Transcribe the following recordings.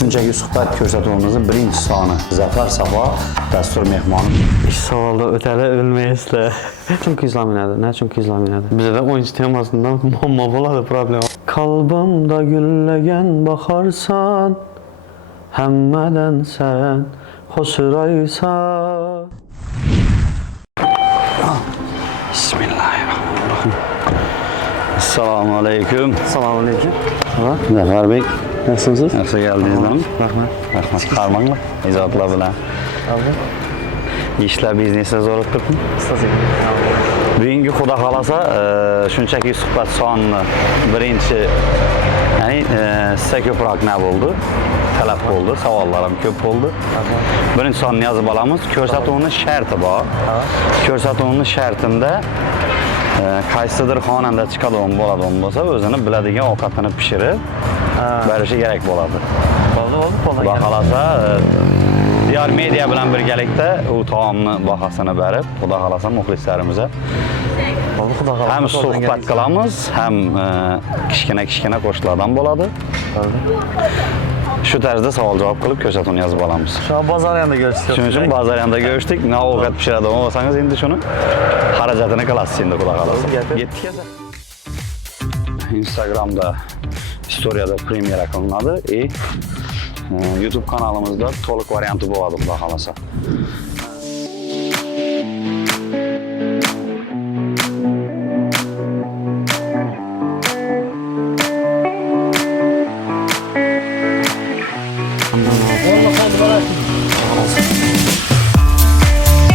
Shunchaki suhbat ko'rsatuvimizning birinchi soni Zafar Safo dastur mehmoni. İş savolda o'tali o'lmaysizlar. Chunki izlaminadi. Ne chunki izlaminadi? Bizda o'yinchi temasidan muammo bo'ladi, problem. Qalbimda gullagan baharsan, hammadan sen xo'shiraysan. Bismillahirrahmanirrahim. Assalomu alaykum. Assalomu alaykum. Zafarbek, Nasılsınız? yaxshi keldingizmi? Rahmat. Rahmat. Qarmanglar. Izohlar bilan. İşler biznesda zo'r turibmi? Bugungi xudo xolasa shunchaki suhbat sonini birinchi, ya'ni sizga ko'proq nima bo'ldi? Talab bo'ldi, savollar ham ko'p bo'ldi. Birinchi sonni yozib olamiz. Ko'rsatuvning sharti bor. Ko'rsatuvning shartida qaysidir xonanda chiqadigan bo'ladigan bo'lsa, o'zini biladigan ovqatini pishirib berishi kerak bo'ladi. Xudo xolasa diğer media bilan birgalikda u taomni bahosini berib, xudo xolasa muxlislarimizga ham suhbat qilamiz, ham kichkina qo'shiqlardan bo'ladi. Shu tarzda savol-javob qilib ko'rsatuvni yozib olamiz. Şu an bazar yanında görüştük. Shuning uchun bazar yanında görüştük. Ne ovqat pishiradigan bo'lsangiz, endi shuni xarajatini qilasiz endi xudo xolasa. Yetdik esa. Instagramda istoriyada premyera qilinadi и YouTube kanalımızda to'liq varianti bo'ladi xudo xolasa.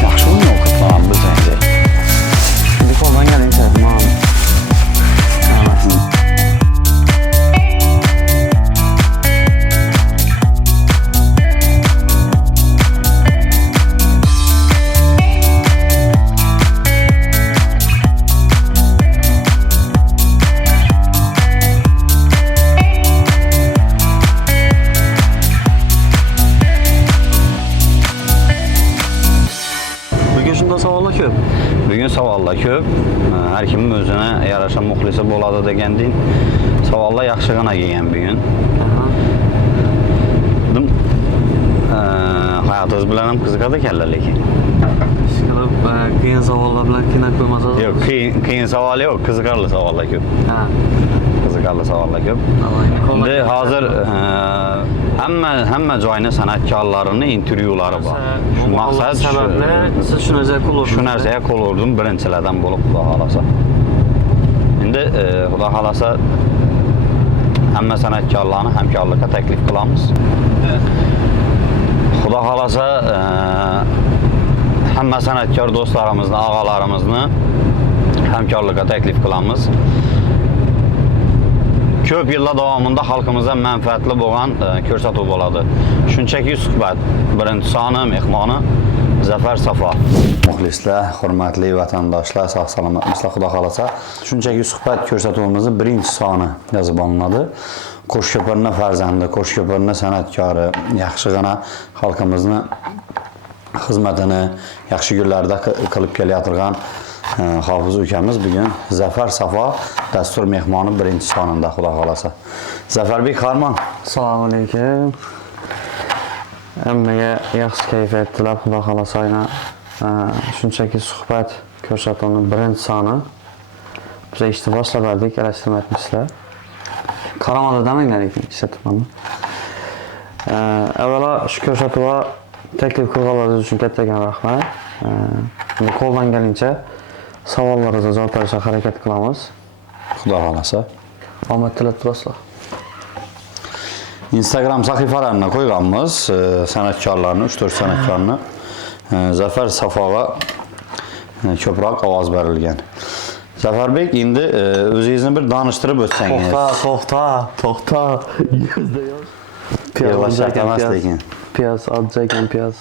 Yaxshi o'yin o'qitgan bizga. Şimdi koldan gelince. Tamam. Bugün savollar ko'p. Har kimning o'zine yarasha muxlisi bo'ladi degandin. Savollar yaxshigina kelgan bugun. Dedim, hayotingiz bilan ham qiziqadi ekanlar lekin. Ishqilib, qiyin savollar bilan qiynab qo'ymasangiz. Yo'q, qiyin savol yo'q, qiziqarli savollar ko'p. Ha. Qiziqarli savollar ko'p. Endi hozir hamma joyning san'atkorlarining intervyulari bor. Maqsad sababli siz shu narsaga qo'l shu narsaga qo'l urdim birinchilardan bo'lib xudo xolasa. Endi xudo xolasa hamma san'atkorlarni hamkorlikka taklif qilamiz. Xudo xolasa hamma san'atkor do'stlarimizni, og'alarimizni hamkorlikka taklif qilamiz. Ko'p yillar davomida xalqimizga manfaatli bo'lgan ko'rsatuv bo'ladi. Shunchaki suhbat birinchi soni mehmoni Zafar Safo. Muxlislar, hurmatli vatandoshlar, sog' salomatmisizlar, xudo xolasa. Shunchaki suhbat ko'rsatuvimizning birinchi soni yozib olinadi. Qo'shko'pirning farzandi, qo'shko'pirning san'atkori, yaxshigina xalqimizni xizmatini yaxshi kunlarda qilib kelayotgan Hofiz ukamiz bugun Zafar Safo dastur mehmoni birinchi sonida xudo xolasa. Zafarbek Farmon. Assalomu alaykum. Hammaga yaxshi kayfiyat tilab xudo xolasa shunchaki suhbat ko'rsatuvining birinchi soni. Biz ishni boshlab berdik, aralashtirmayapsizlar. Qaramada demanglar lekin ishlatibman. Avvalo shu ko'rsatuvga taklif qilganingiz uchun kattagan rahmat. Qo'ldan kelincha savollaringizga javob berishga harakat qilamiz. Xudo xolasa. Omad tilab turasizlar. Instagram sahifalarini qo'yganmiz, san'atkorlarni, 3-4 san'atkorni Zafar Safoga ko'proq ovoz berilgan. Zafarbek, endi o'zingizni bir tanishtirib o'tsangiz. To'xta. Piyaz emas lekin. Piyaz, oddiy ekan piyaz.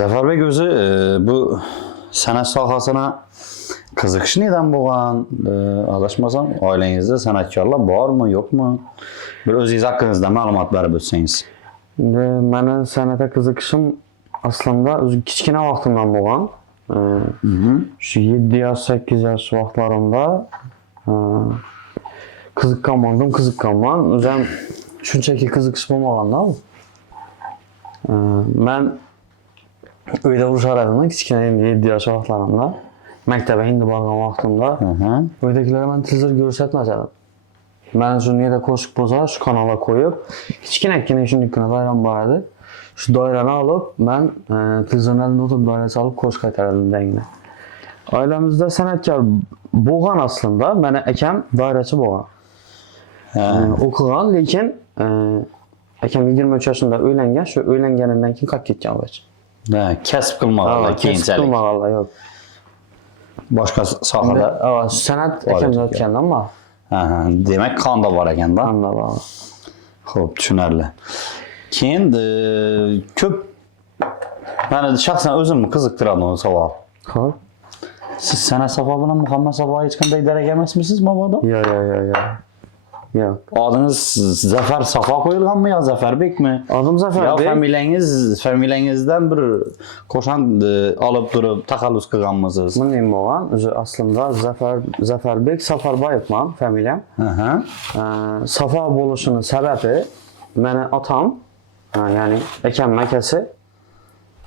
Zafarbek o'zi bu san'at sohasina qiziqish nedan bo'lgan? Adashmasam, oilangizda san'atkorlar bormi, yo'qmi? Bir o'zingiz haqingizda ma'lumot berib o'tsangiz. Meni san'atga qiziqishim aslında o'zi kichkina vaqtimdan bo'lgan. Shu 7 yosh, 8 yosh vaqtlarimda qiziqqanman. O'zim shunchaki qiziqish bo'lmaganda, Mən uyda vuruşar edim, kiçkine 7 yaş vaxtlarında. Məktəbə indi barğan vaxtında. Uydakilərə mən tizir görsətməsədim. Mən üçün niyə də koşuk boza şu kanala koyub, kiçkine üçün dükkana dairəm var idi. Şu dairəni alıb, mən tizirın əlində oturup dairəsi alıb koşuk qaytardım dəyinə. Ailəmizdə sənətkar Boğan aslında, mənə əkəm dairəçi Boğan. Okuğan, lekin əkəm 23 yaşında öyləngen, şu öylengenindən ki kalk getken var. Kəsb qılmaqla, Kəsb qılmaqla, yox. Başqa sahədə? Sənət əkəmdə ötkəndə amma. Demək kan da var əkəndə? Kan da var. Xo'p, tushunarli. Keyin ko'p məni şəxsən özümü qiziqtiradi o savol. Xo'p. Siz Sənət Safa bilan Muhammad Safa hech qanday darak emasmisiz mabodo? Yo'q. Adınız Zafar Safa qo'yilganmi yo Zafarbekmi? Adım Zafarbek. Yo familiyangizdan bir qo'shan olib turib taxallus qilganmisiz? Bunday bo'lgan, o'zi aslında Zafarbek Safarbayevman familiyam. Safa bo'lishini sababi meni otam, ya'ni akam akasi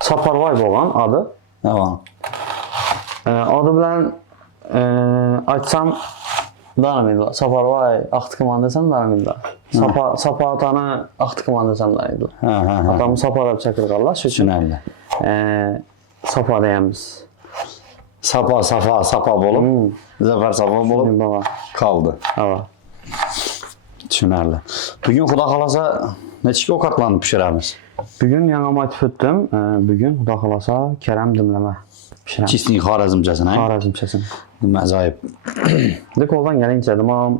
Safarboy bo'lgan adı. Adı bilan aytsam Danamıydı. Safarboy Aqtıqman desem Danamıydı. Sapa atanı Aqtıqman desem Danamıydı. Atamı Sapa deb çakırqanlar, shu üçün Sapa deyemiz. Sapa bo'lib, Zafar Safa bo'lib qoldi. Tushunarli. Bugun xudo xolasa nechta ovqatlarni pishiramiz? Bugun yangam aytib o'tdim. Bugun xudo xolasa Kerem dimlama pishiramiz. Chisning xorazmchasini. Xorazmchasini. Ajoyib. Dik qo'ldan kelincha, tamom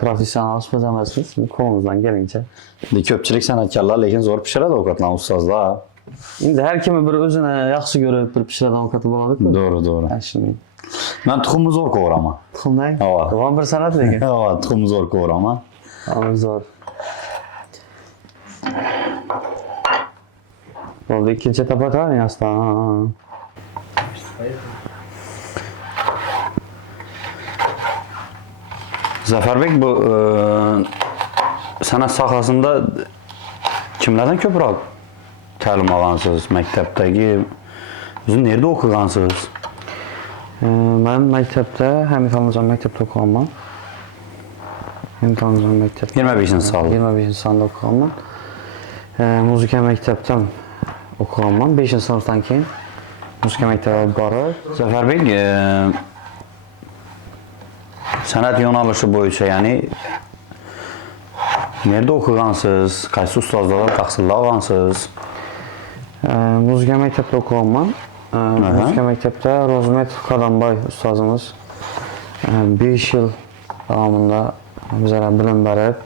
professional oshpaz emasmiz. Qo'limizdan kelincha. Ko'pchilik san'atkorlar lekin zo'r pishiradi ovqatlarni ustozlar. Endi har kim bir o'zini yaxshi ko'rib bir pishiradigan ovqati bo'ladi-ku. To'g'ri. Shunday. Men tuxumni zo'r qovuraman. Tuxumni? Ha. Van bir san'at lekin. Ha, tuxumni zo'r qovuraman. Zo'r. Bo'ldi, ikkinchi tabaqa yastan. Zafarbek, bu san'at sohasida kimlardan ko'proq ta'lim olgansiz? Maktabdagi o'zingiz nerede o'qigansiz? Men maktabda, Hamid Xonjon maktabda o'qiganman. Hamid Xonjon maktabda 25-sinfda. 25-sinfda o'qiganman. Muzika maktabdan o'qiganman. 5-sinfdan keyin muzika maktabiga borib, Zafarbek, san'at yo'nalishi bo'yicha, ya'ni nerede o'qigansiz? Qaysi ustozlardan tahsil olgansiz? Muzika maktabda o'qiganman. Muzika maktabda Rozmetov Qadamboy ustozimiz 5 yil davomida bizlarga bilim berib,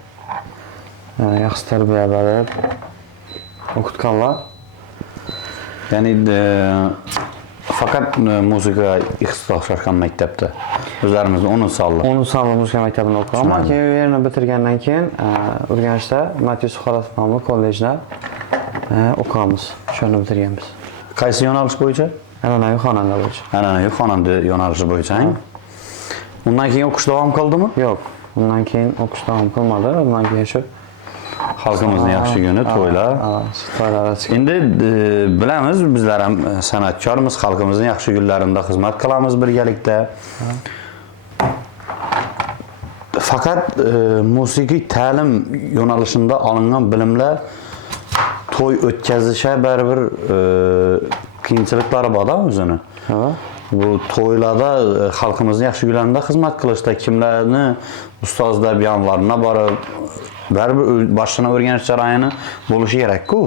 yaxshi tarbiya berib o'qitganlar. Ya'ni faqat muzika ixtisoslashgan maktabda o'zlarimizni 10 sonli 10 sonli muzika maktabini o'qiganman. Keyin u yerni bitirgandan keyin Urganchda Mat Yusuf Xorasov nomli kollejda o'qiymiz. Shuni bitirganmiz. Qaysi yo'nalish bo'yicha? An'anaviy xonanda bo'yicha. An'anaviy xonanda yo'nalishi bo'yicha. Undan keyin o'qish davom qildimi? Yo'q. Undan keyin o'qish davom qilmadi. Undan keyin shu xalqimizning yaxshi kuni to'ylar. Endi bilamiz, bizlar ham san'atkormiz, xalqimizning yaxshi kunlarida xizmat qilamiz birgalikda. Faqat musiqiy ta'lim yo'nalishida olingan bilimlar to'y o'tkazishga baribir qiyinchiliklari bor-da o'zini. Bu to'ylarda xalqimizning yaxshi kunlarida xizmat qilishda kimlarni ustozlar yonlarına borib baribir boshdan o'rganish jarayoni bo'lishi kerak-ku.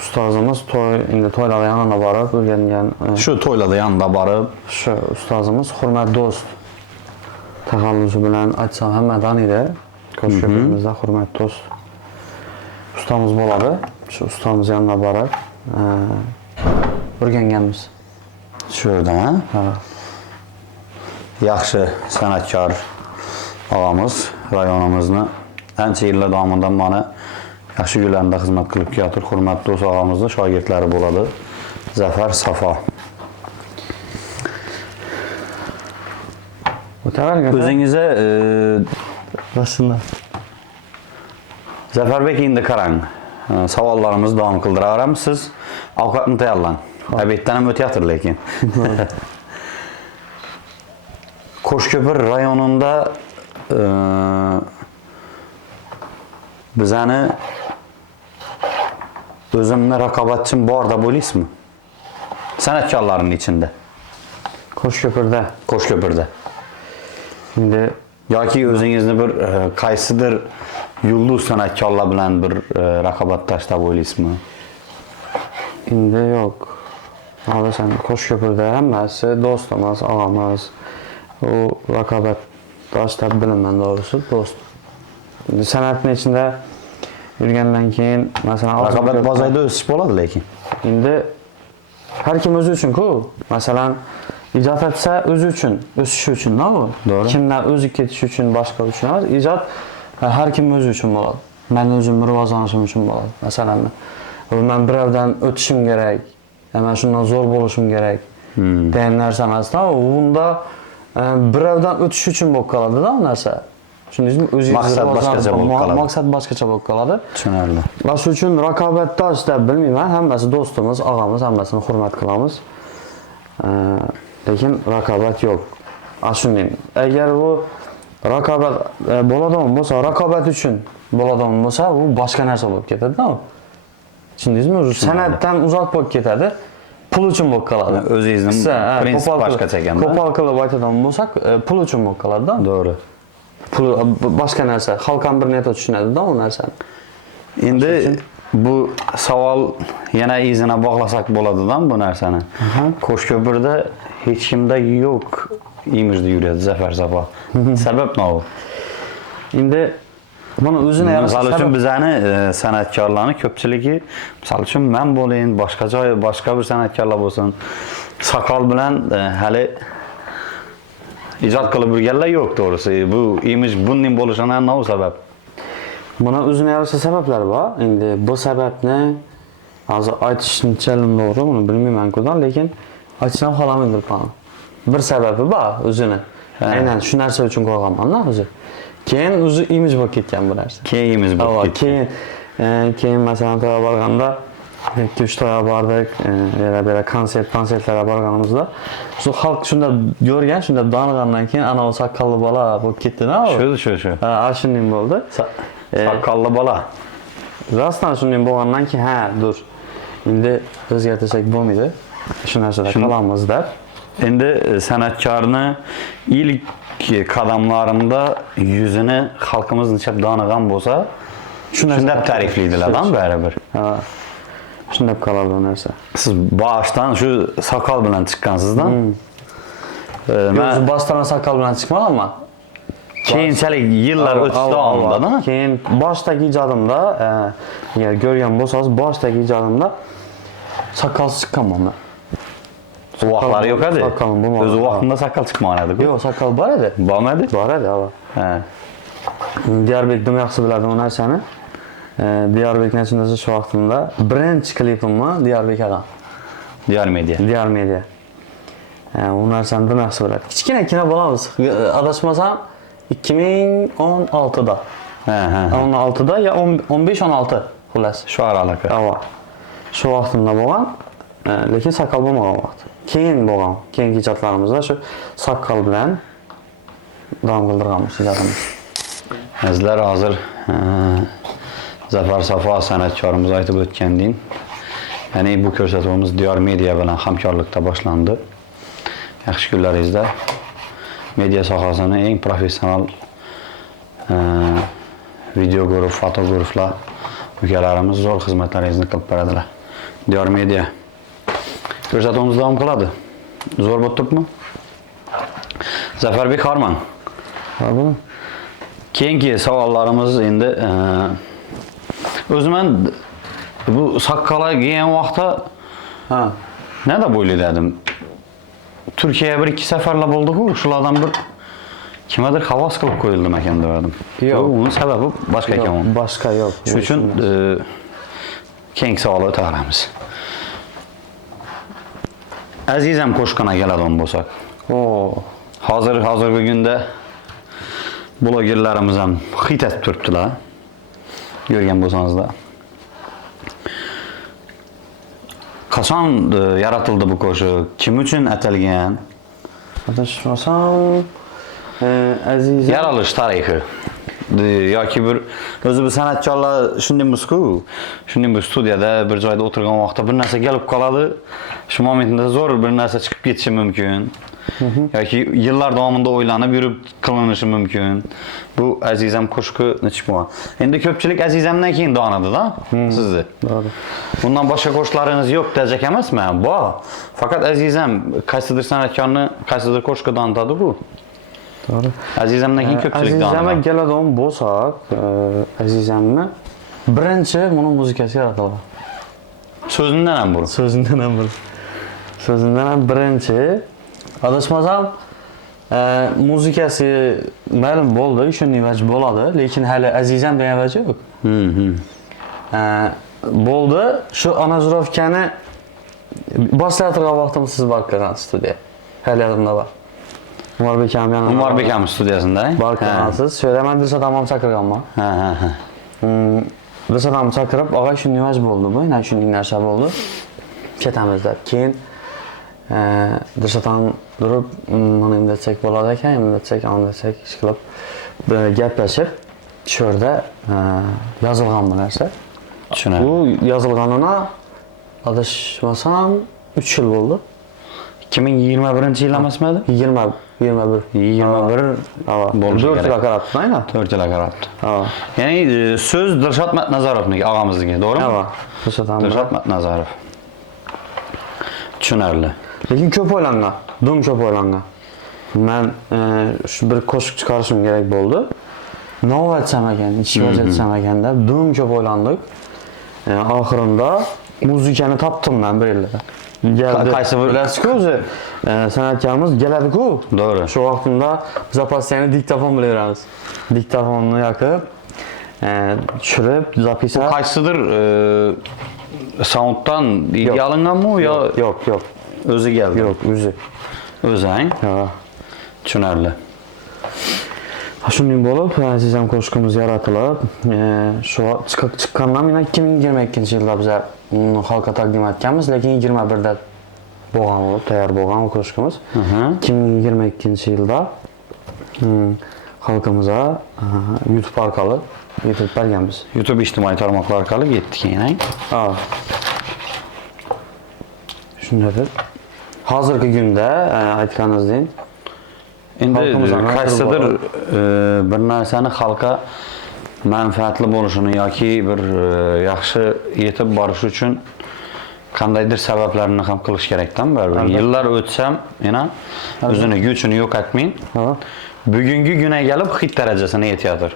Ustozimiz endi to'ylarda yanına borib o'rgangan. Shu to'ylarda yanında borib, shu ustozimiz hurmat do'st taxallusi bilan aytsam hamma taniydi. Ko'shkimizda hurmat do'st ustamiz bo'ladi. Shu ustamiz yanına borib o'rganganmiz. Shu yerdan, ha? Yaxshi san'atkor og'amiz rayonimizni ancha yillar davomida mana yaxshi kunlarda xizmat qilib kelatur. Hurmatli do'st og'amizning shogirdlari bo'ladi. Zafar Safa. O'zingizga Aslında. Zaferbek endi qarang. Savollarimizni davom qildiraveramiz. Siz ovqatni tayyorlang. Obeddan ham o'tyatir lekin. Qo'shko'pir rayonida bizani o'zimni raqobatchim bor deb o'ylaysizmi? San'atkorlarning ichida. Qo'shko'pirda. Endi yoki o'zingizni bir qaysidir yulduz san'atkorlar bilan bir raqobatdash deb o'ylaysizmi? endi yo'q. Hozir Qo'shko'pirda hammasi do'stimiz, og'amiz. U raqobatdosh deb bilaman, doğrusu do'st. Endi san'atning ichida yurgandan keyin, masalan, Raqobat bozorida o'sish bo'ladi lekin. endi har kim o'zi uchun-ku. Masalan, ijod etsa o'zi uchun, o'sishi uchun-da bu. Doğru. Kimlar o'zi ketish uchun, boshqa uchun emas. Ijod har kim o'zi uchun bo'ladi. Men o'zim rivojlanishim uchun bo'ladi. Masalan, men birovdan o'tishim kerak. Mana shundan zo'r bo'lishim kerak. degan narsa emas-da. Unda birovdan o'tish uchun bo'lib qoladi-da bu narsa. Tushundingizmi? O'zingiz maqsad boshqacha bo'lib qoladi. Tushunarli. Va shu uchun raqobatdosh deb bilmayman, hammasi do'stimiz, og'amiz, hammasini hurmat qilamiz. Lekin raqobat yo'q. Ashuning. Agar bu raqobat bo'ladigan bo'lsa, raqobat uchun bo'ladigan bo'lsa, u boshqa narsa bo'lib ketadi-da. Tushundingizmi? San'atdan uzoq bo'lib ketadi. Pul uchun bo'lib qoladi. O'zingizning prinsip boshqacha ekan-da. Qo'pol qilib aytadigan bo'lsak, pul uchun bo'lib qoladi-da. To'g'ri. Pul boshqa narsa, xalq ham bir niyatda tushunadi-da u narsani. Endi bu savol yana izini bog'lasak bo'ladi-da bu narsani. Qo'shko'pirda hech kimda yo'q imijda yuradi Zafar Safa. Sabab nima u? Endi buni o'zini yarasha misol uchun bizani san'atkorlarni ko'pchiligi, misol uchun men bo'layin, boshqa bir san'atkorlar bo'lsin, soqol bilan hali ijod qilib yurganlar yo'q to'g'risi. Bu imij bunday bo'lishidan nima sabab? Buna o'zini yarasha sabablar bor. Endi bu sababni hozir aytishimchalim to'g'ri, buni bilmayman-ku-dan, lekin aytishim xolamaydir qani. Bir sababi bor o'zini. Aynan shu narsa uchun qo'yganman-da o'zi. Keyin o'zi imij bo'lib ketgan bu narsa. Keyin imij bo'lib ketgan. Keyin masalan to'yga borganda 2-3 to'yga bordik, yana konsertlarga borganimizda shu xalq shunda ko'rgan, shunda donigandan keyin ana o saqqalli bola bo'lib ketdi-da. Shu. Ha, shunday bo'ldi. Saqqalli bola. Rostdan shunday bo'lgandan keyin, ha, dur. Endi o'zgartirsak bo'lmaydi. Shu narsada qolamiz deb. Endi san'atkorni ilk qadamlarında yüzünü xalqimiz nechab donigan bo'lsa, shunda ta'riflaydilar-da baribir. Ha. Shunda qoladi bu narsa. Siz boshdan shu soqol bilan chiqqansizdan. Men boshdan soqol bilan chiqmaganman. Keyinchalik yillar o'tish davomida, keyin boshdagi ijodimda, agar ko'rgan bo'lsangiz, boshdagi ijodimda soqolsiz chiqqanman men. Vaqtlari yo'q edi. O'zi vaqtida soqol chiqmagan edi. Yo'q, soqol bor edi. Bormadi? Bor edi, ha. Ha. Diyarbek nima yaxshi biladi u narsani. Diyarbekni shunday shu vaqtimda birinchi klipimni Diyarbek aka. Diyar Media. U narsani nima yaxshi biladi. Kichkina bo'lamiz. Adashmasam 2016da. Ha. 16da ya 15-16 xullas. Shu aralaqda. Ha. Shu vaqtimda bo'lgan, lekin soqol bo'lmagan vaqt. Keyin bo'lgan, keyingi ijodlarimizda shu soqol bilan davom qildirganmiz ijodimiz. Sizlar hozir Zafar Safa san'atkorimiz aytib o'tgandek, ya'ni bu ko'rsatuvimiz Diyar Media bilan hamkorlikda boshlandi. Yaxshi kunlaringizda media sohasini eng professional video guruh, foto guruhlar ukalarimiz zo'r xizmatlaringizni qilib beradilar. Diyar Media ko'rsatuvimiz davom qiladi. Zo'r bo'lib turibmi? Zafarbek Harman. Bo'ldi. Keyingi savollarimiz endi o'zim bu soqqala kelgan vaqtda nima o'yladim? Turkiyaga 1-2 safarlar bo'ldi-ku, shulardan bir kimdir havas qilib qo'yildi ekan dedim. Yo'q, uning sababi boshqa ekan. Boshqa yo'q. Shuning uchun keyingi savolga o'tamiz. Azizam qo'shqana keladigan bo'lsak. Hozirgi kunda blogerlarimiz ham hit etib turibdilar. Görgan bo'lsangizlar. Qachon yaratildi bu qo'shiq? Kim uchun atalgan? Adashmasam, Aziza Yaralish tarixi. Yoki bir o'zi bir san'atkorlar shunday emas-ku. Shunday bir studiyada bir joyda o'tirgan vaqtda bir narsa kelib qoladi. Shu momentda zo'r bir narsa chiqib ketishi mumkin. Yoki yillar davomida o'ylanib yurib qilinishi mumkin. Bu Azizam qo'shiqi necha bo'lgan. Endi ko'pchilik Azizamdan keyin donadi-da sizni. Doğru. Bundan boshqa qo'shiqlaringiz yo'q dejak emasmi? Bor. Faqat Azizam qaysidir san'atkorni, qaysidir qo'shiqqa donatadi bu. Doğru. Azizamdan keyin ko'pchilik Azizamga donadi. keladigan bo'lsak, Azizamni birinchi buni muzikasi yaratilgan. So'zindan ham bu. Sözünden ham bir. Sözünden ham birinchi. Adashmasam, muzikasi ma'lum bo'ldi, shunday vaj bo'ladi, lekin hali Azizam degan vaj yo'q. Bo'ldi, shu Anajurovkani boshlayotgan vaqtimiz siz bor qilgan studiya. Hali yodimda bor. Umarbek ham yana. Umarbek ham studiyasida. Bor qilgansiz. Sho'raman Dilshod amam chaqirganman. Ha. Dilshod amam chaqirib, "Og'ay shunday vaj bo'ldi bu, yana shunday narsa bo'ldi. Ketamiz" deb. Keyin Dilshod amam durib, "Mana endi detsek bo'ladi ekan, endi detsek, ana detsek" ish qilib gaplashib, shu yerda yozilgan bu narsa. Tushunarli. Bu yozilganına adashmasam 3 yil bo'ldi. 2021-yil emasmi? 21. 21 bo'ldi. 4 yil qarabdi, aynan. 4 yil qarabdi. Ha. Ya'ni so'z Dilshod Matnazarovniki, og'amizniki, to'g'rimi? Ha. Dilshod amam. Dilshod Matnazarov. Tushunarli. Lekin ko'p o'ylangan, dum ko'p o'ylangan. Men shu bir qo'shiq chiqarishim kerak bo'ldi. Nima aytsam ekan, ishga aytsam ekan deb dum ko'p o'ylandik. Oxirida muzikani topdim men bir yilda. Qaysi bir bilasizku o'zi san'atkorimiz keladi-ku. To'g'ri. Shu vaqtimda biz apasiyani diktafon bilan beramiz. Diktafonni yoqib, tushirib, zapisa. Qaysidir sounddan olinganmi yo Yo'q. o'zi keldi? Yo'q, o'zi. O'zing? Ha. Tushunarli. Shunday bo'lib, Azizam qo'shiqimiz yaratilib, shu chiqqandan men 2022-yilda biz xalqqa taqdim etganmiz, lekin 21da bo'lgan bo'lib, tayyor bo'lgan bu qo'shiqimiz. 2022-yilda xalqimizga YouTube orqali yetib berganmiz. YouTube ijtimoiy tarmoqlar orqali yetdi keyin. Ha. Shunday. Hozirgi kunda aytganingizdek Endi xalqimizdan qaysidir bir narsani xalqqa manfaatli bo'lishini yoki bir yaxshi yetib borish uchun qandaydir sabablarni ham qilish kerakdan baribir. Yillar o'tsam, yana o'zini kuchini yo'qotmay, bugungi kunga kelib hit darajasini yetyapti.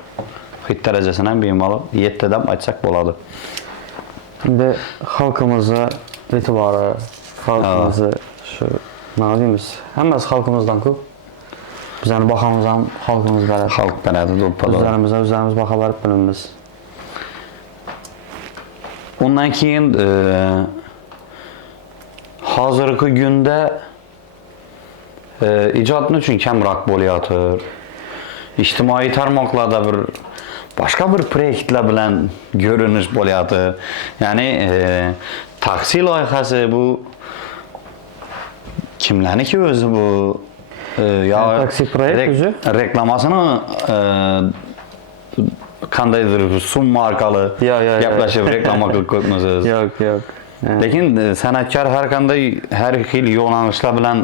Hit darajasini ham bemalol yetdi deb aytsak bo'ladi. Endi xalqimizga e'tibori, xalqimizni shu nima deymiz? Hammasi xalqimizdan ko'p. Bizning bahamiz ham xalqimiz beradi. Xalq beradi, do'ppalar. O'zlarimiz baho berib bilamiz. Undan keyin hozirgi kunda ijodni uchun kamroq bo'layotir. Ijtimoiy tarmoqlarda bir boshqa bir proyektlar bilan ko'rinish bo'layotir. Ya'ni taksi loyihasi bu kimlarniki o'zi bu? Taksi proyekt o'zi reklamasini qandaydir summa orqali gaplashib reklama qilib ko'rmasiz. Yo'q. Lekin san'atkor har xil yo'nalishlar bilan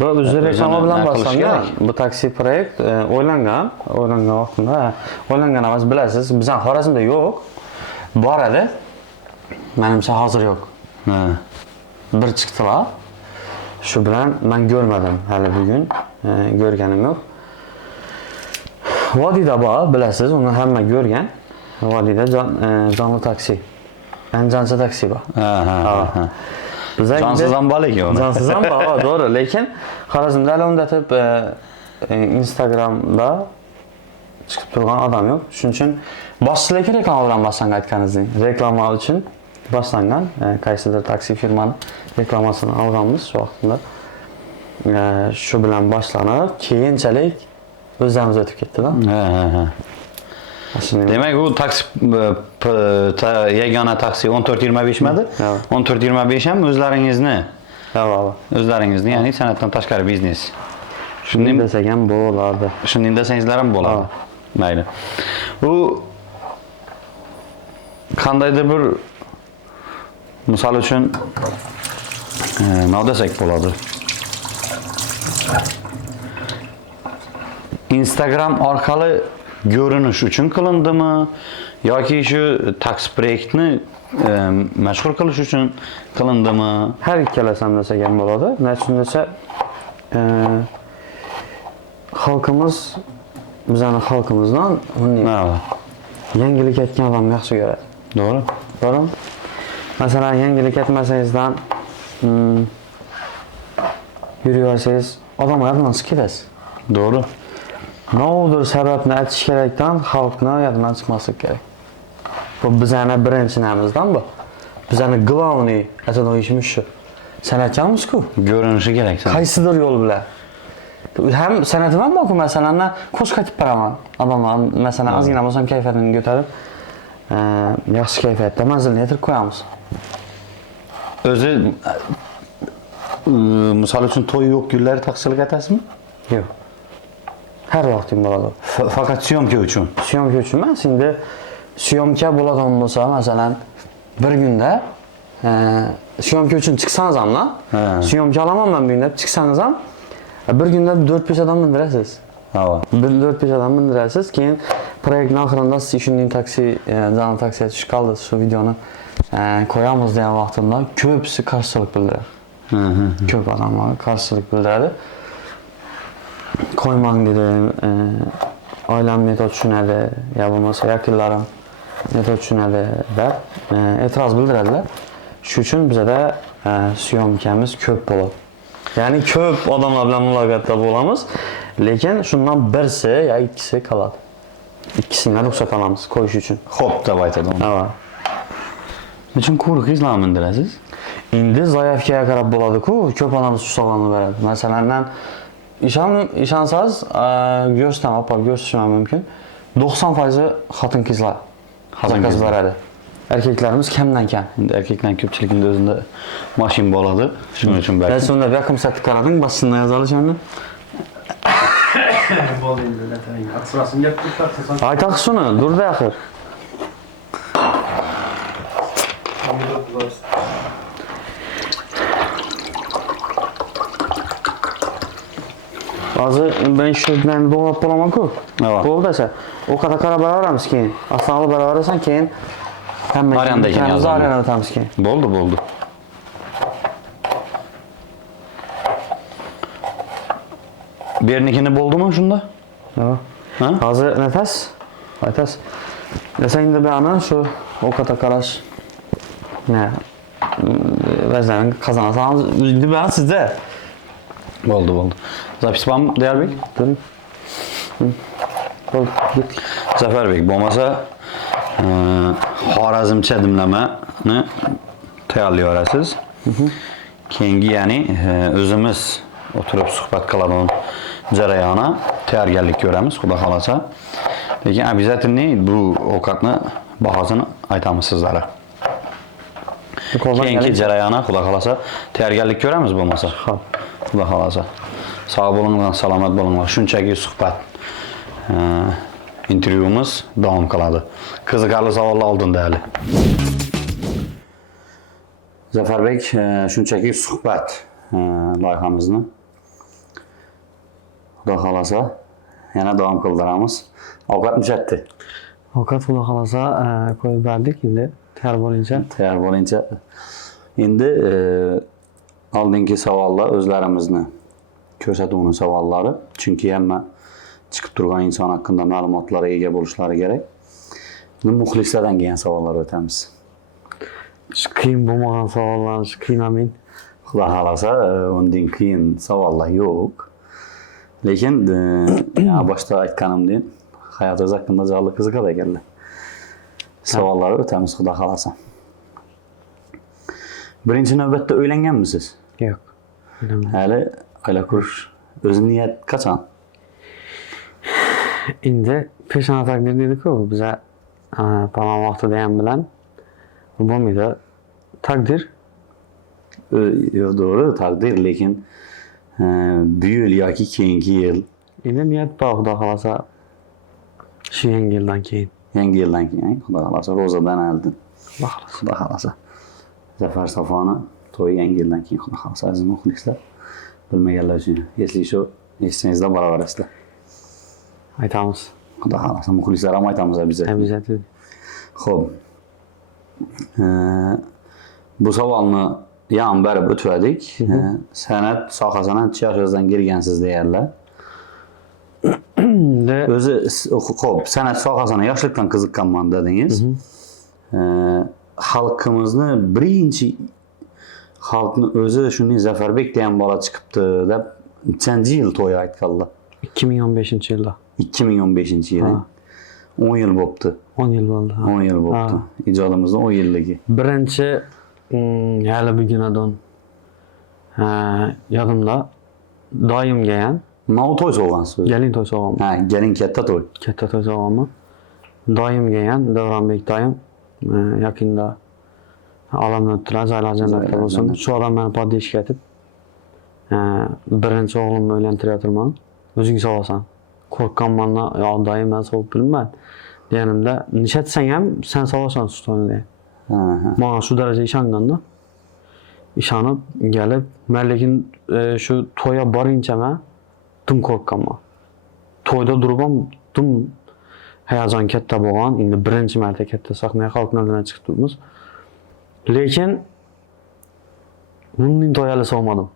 bu o'zi reklama bilan qilish boshlangan. kerak. Bu taksi proyekt o'ylangan vaqtida, o'ylangan emas, bilasiz, bizning Xorazmda yo'q. Bor edi. Menimcha hozir yo'q. Bir chiqdilar. Shu bilan men ko'rmadim hali bugun, ko'rganim yo'q. Vodiyda bor, bilasiz, uni hamma ko'rgan. Vodiyda jonli taksi. Anjancha taksi bor. Jonsiz ham bor ekan uni. Jonsiz ham bor, to'g'ri, lekin Xorazmda hali undatib Instagramda chiqib turgan odam yo'q. Shuning uchun boshchilik reklama bilan boshlangan aytganingizdek. Reklama uchun boshlangan qaysidir taksi firmani reklamasini olganmiz shu vaqtda. Shu bilan boshlanib, keyinchalik Özlerimiz ötüp ketdi da. Ha. Aslında Demek bu taksi yegana taksi 14.25 miydi? Evet. 14.25 hem özleringizni, Eyvallah. özleringizni yani sanatdan tashqari biznes. Shunday desek ham bo'lardi. Shunday desangizlar ham bo'ladi. Ha. Mayli. Bu qandaydir bir misol uchun nima desak bo'ladi? Instagram orqali görünüş uchun qilindimi yoki shu taksi proyektni mashhur qilish uchun qilindimi? Har ikkalasi ham desak ham bo'ladi. Nechun desa, xalqimiz bizning xalqimizdan Ha, yangilik aytgan odam yaxshi ko'radi. to'g'ri. To'g'rimi? Masalan, yangilik aytmasangizdan yuraversangiz, odamlar bilan ketasiz. To'g'ri. Navodir sababni aytish kerakdan xalqni yodidan chiqmaslik kerak. Bu bizning birinchi namimizdan bu. Bizning главный asadoyishimiz shu. San'atchimiz-ku. Görünüşü kerak. Qaysidir yo'l bilan. Ham sanatim ham bor-ku, masalan, qo'shiq aytib beraman. Odamlar, masalan, ozgina bo'lsam kayfiyatini ko'tarib, yaxshi kayfiyatda manzilni yetirib qo'yamiz. O'zi misol uchun to'y yo'q kunlari taksichilik aytasizmi? Yo'q. Har vaqt bo'ladi. Faqat syomka uchun. Syomka uchun emas, endi syomka bo'ladigan bo'lsa, masalan, bir kunda syomka uchun chiqsangiz ham, Ha. syomka olaman men bu kunda deb chiqsangiz ham, bir kunda 4-5 odam mindirasiz. Ha. 4-5 odam mindirasiz, keyin proyektning oxirida siz shunday taksi, zani taksiga tushib qoldi, shu videoni qo'yamiz degan vaqtimda ko'psi qarshilik bildiradi. Ko'p odamlar qarshilik bildiradi. Qo'ymang dedim, oilam metod tushunadi, yo bo'lmasa yaqinlarim metod tushunadi deb e'tiroz bildiradilar. Shu uchun bizda syomkamiz ko'p bo'ladi. Ya'ni ko'p odamlar bilan muloqotda bo'lamiz, lekin shundan birsi yo ikkisi qoladi. Ikkisiga ruxsat olamiz qo'yish uchun. Xo'p deb aytadi. Ha. Nechun ko'rg'izlarni mindirasiz? Endi zaявkaga qarab bo'ladi-ku, ko'p odam shu savolni beradi. Masalan, ishonsangiz, go'shtdan olib go'shtishim mumkin. 90% xotin-qizlar zakaz beradi. Erkeklarimiz kamdan kam. Endi erkaklarning ko'pchiligida o'zida mashin bo'ladi. Shuning uchun Ben balki. sonunda bir yakım saatlik qarading, basında yazalış endi. Bo'ldi endi latang. Aksirasini gapirib tartsan. Aytaq shuni, durda axir. Hozir ben shu bilan doğrab bo'laman-ku. Evet. Bo'ldi esa, o qadar qarab boraveramiz keyin. Aslan olib boraversan keyin hamma Aryanda ekan yozaman. Aryanda o'tamiz keyin. Bo'ldi. Bernikini bo'ldimi shunda? Yo'q. Ha? Hozir nafas. Aytas. Desang da bana shu o qadar qarash. Ne? Vazdan qazanasangiz, endi bana sizda. Bo'ldi. Zapis bormi, Diyorbek? Turing. Bo'ldi, git. Zaferbek bo'lmasa xorazmcha dimlamani tayyorlayverasiz. Keyingi ya'ni o'zimiz o'tirib suhbat qiladigan jarayoni tayyorgarlik ko'ramiz, xudo xolasa. Lekin обязательно bu ovqatni bahosini aytamiz sizlarga. Keyingi jarayoni xudo xolasa tayyorgarlik ko'ramiz bo'lmasa. Xo'p. Xudo xolasa. Sog' bo'linglar, salomat bo'linglar. Shunchaki suhbat. Intervyumiz davom qiladi. Qiziqarli savollar oldinda hali. Zafarbek, shunchaki suhbat loyihamizni xudo xolasa yana davom qildiramiz. Ovqat mushatdi. Ovqat xudo xolasa qo'yib berdik, endi tayyor bo'lincha. Tayyor bo'lincha endi oldingi savollar o'zlarimizni ko'rsatuvning savollari, chunki hamma chiqib turgan inson haqida ma'lumotlarga ega bo'lishlari kerak. Endi muxlislardan kelgan savollar o'tamiz. Qiyin bo'lmagan savollarni qiynamayman. Xudo xolasa undan qiyin savollar yo'q. Lekin boshda aytganimdek hayotingiz haqida jonli qiziqadi ekanlar. Savollarga o'tamiz xudo xolasa. Birinchi navbatda uylanganmisiz? Yo'q. Hali oila qurish o'zi niyat qachon? Endi peshona takdir deydi-ku, biza palon vaqtda degan bilan bo'lmaydi. Takdir Yo, doğru takdir lekin bu yıl yoki keyingi yıl, endi niyat bor, xudo xolasa shu yangi yildan keyin. yangi yıldan keyin Xudo xolasa ro'zadan oldin. Xudo xolasa. Xudo xolasa. Zafar Safoni to'yi yangi yildan keyin Xudo xolasa aziz muxlislar. Bilmaganlar uchun esli shu eshitsangizlar baravarasizlar. Aytamiz. Xudo xolasa muxlislar ham aytamiz biza. Обязательно. Xo'p. Bu savolni yan berib o'tdik. San'at sohasidan necha yoshingizdan kirgansiz deyarlar. Endi O'zi xo'p, san'at sohasini yoshlikdan qiziqqanman dedingiz. Xalqimizni birinchi xalqni o'zi shunday Zafarbek degan bola chiqibdi deb nechanchi yil to'y aytganlar? 2015-yilda. 2015-yili. Ha. 10 yil bo'pti. 10 yil bo'ldi. 10 yil bo'pti. Ijodimizning 10 yilligi. Birinchi hali buginadan yodimda doimga ham Nima to'y so'g'ansiz? gelin to'y so'g'aman. Ha, gelin katta to'y. Katta to'y so'g'aman. Doimga ham Davronbek doim yaqinda olamdan o'tdilar, joylar jannatda bo'lsin. Shu odam meni poddeshga aytib, birinchi o'g'limni uylantiryapman. O'zing so'rasan. Qo'rqqanmandan, yo doim men sovib bilmayman. Deganimda, nishatsang ham sen so'rasan ustoni degan. Bana şu derece ishonganda. Ishonib gelip, men lekin shu to'yga borincha men dim qo'rqqanman. To'yda turib ham dim hayajon katta bo'lgan. Endi birinchi marta katta sahnaga xalqning oldiga chiqib turibmiz. Lekin bunday to'yga solmadim.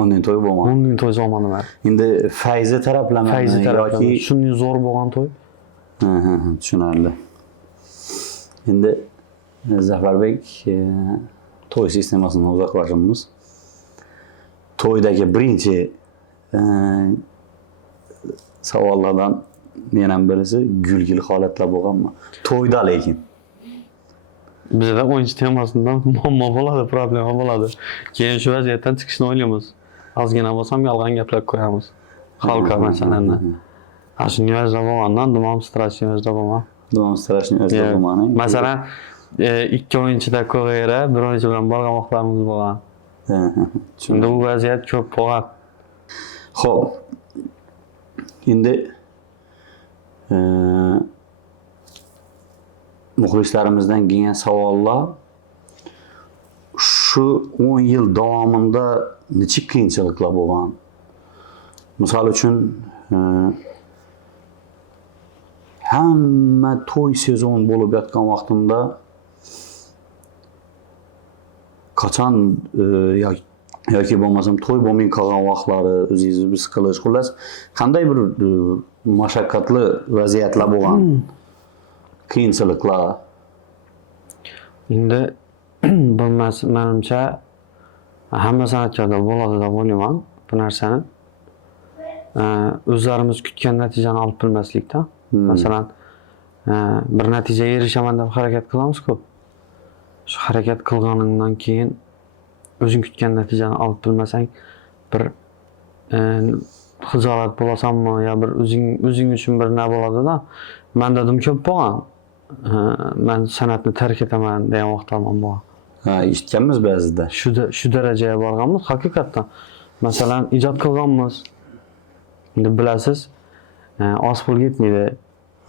Ondan to'y bo'lmadi. Bunday to'y solmadim men. Endi Fayzi taraflama Fayzi taraflama. yoki Shunday zo'r bo'lgan to'y. tushunarli. Endi Zafarbek to'y sistemasidan uzoqlashamiz. To'ydagi birinchi savollardan yana birisi gulgil holatlar bo'lganmi? To'yda lekin. Bizda o'yinchi temasidan muammo bo'ladi, problema bo'ladi. Keyin shu vaziyatdan chiqishni o'ylaymiz. Ozgina bo'lsam yolg'on gaplar qo'yamiz. Xalqqa masalan. Shu niyozda bo'lgandan dumam strashniy bo'lma. Davom strashniy o'zida bo'lmani. Masalan, ikki o'yinchida ko'g'ayra, bir o'yinchi bilan borgan vaqtlarimiz bo'lgan. Shunda bu vaziyat ko'p bo'ladi. Xo'p. Endi muxlislarimizdan kelgan savollar shu 10 yil davomida necha qiyinchiliklar bo'lgan? Misol uchun hamma to'y sezon bo'lib yotgan vaqtimda qachon yoki bo'lmasam to'y bo'lmay qolgan vaqtlari o'zingizni bir qilish, xullas qanday bir mashaqqatli vaziyatlar bo'lgan, qiyinchiliklar. Endi menimcha hamma san'atkorda bo'ladi deb o'ylayman bu narsani. O'zlarimiz kutgan natijani olib bilmaslikda. Masalan, bir natijaga erishaman deb harakat qilamiz-ku. Shu harakat qilganingdan keyin o'zing kutgan natijani olib bilmasang, bir xijolat bo'lasanmi yo bir o'zing uchun bir nima bo'ladi-da. Menda dim ko'p bo'lgan. Men san'atni tark etaman degan vaqtlarim bo'lgan. Ha, eshitganmiz ba'zida. Shu darajaga borganmiz haqiqatdan. Masalan, ijod qilganmiz. Endi bilasiz, oz pul yetmaydi.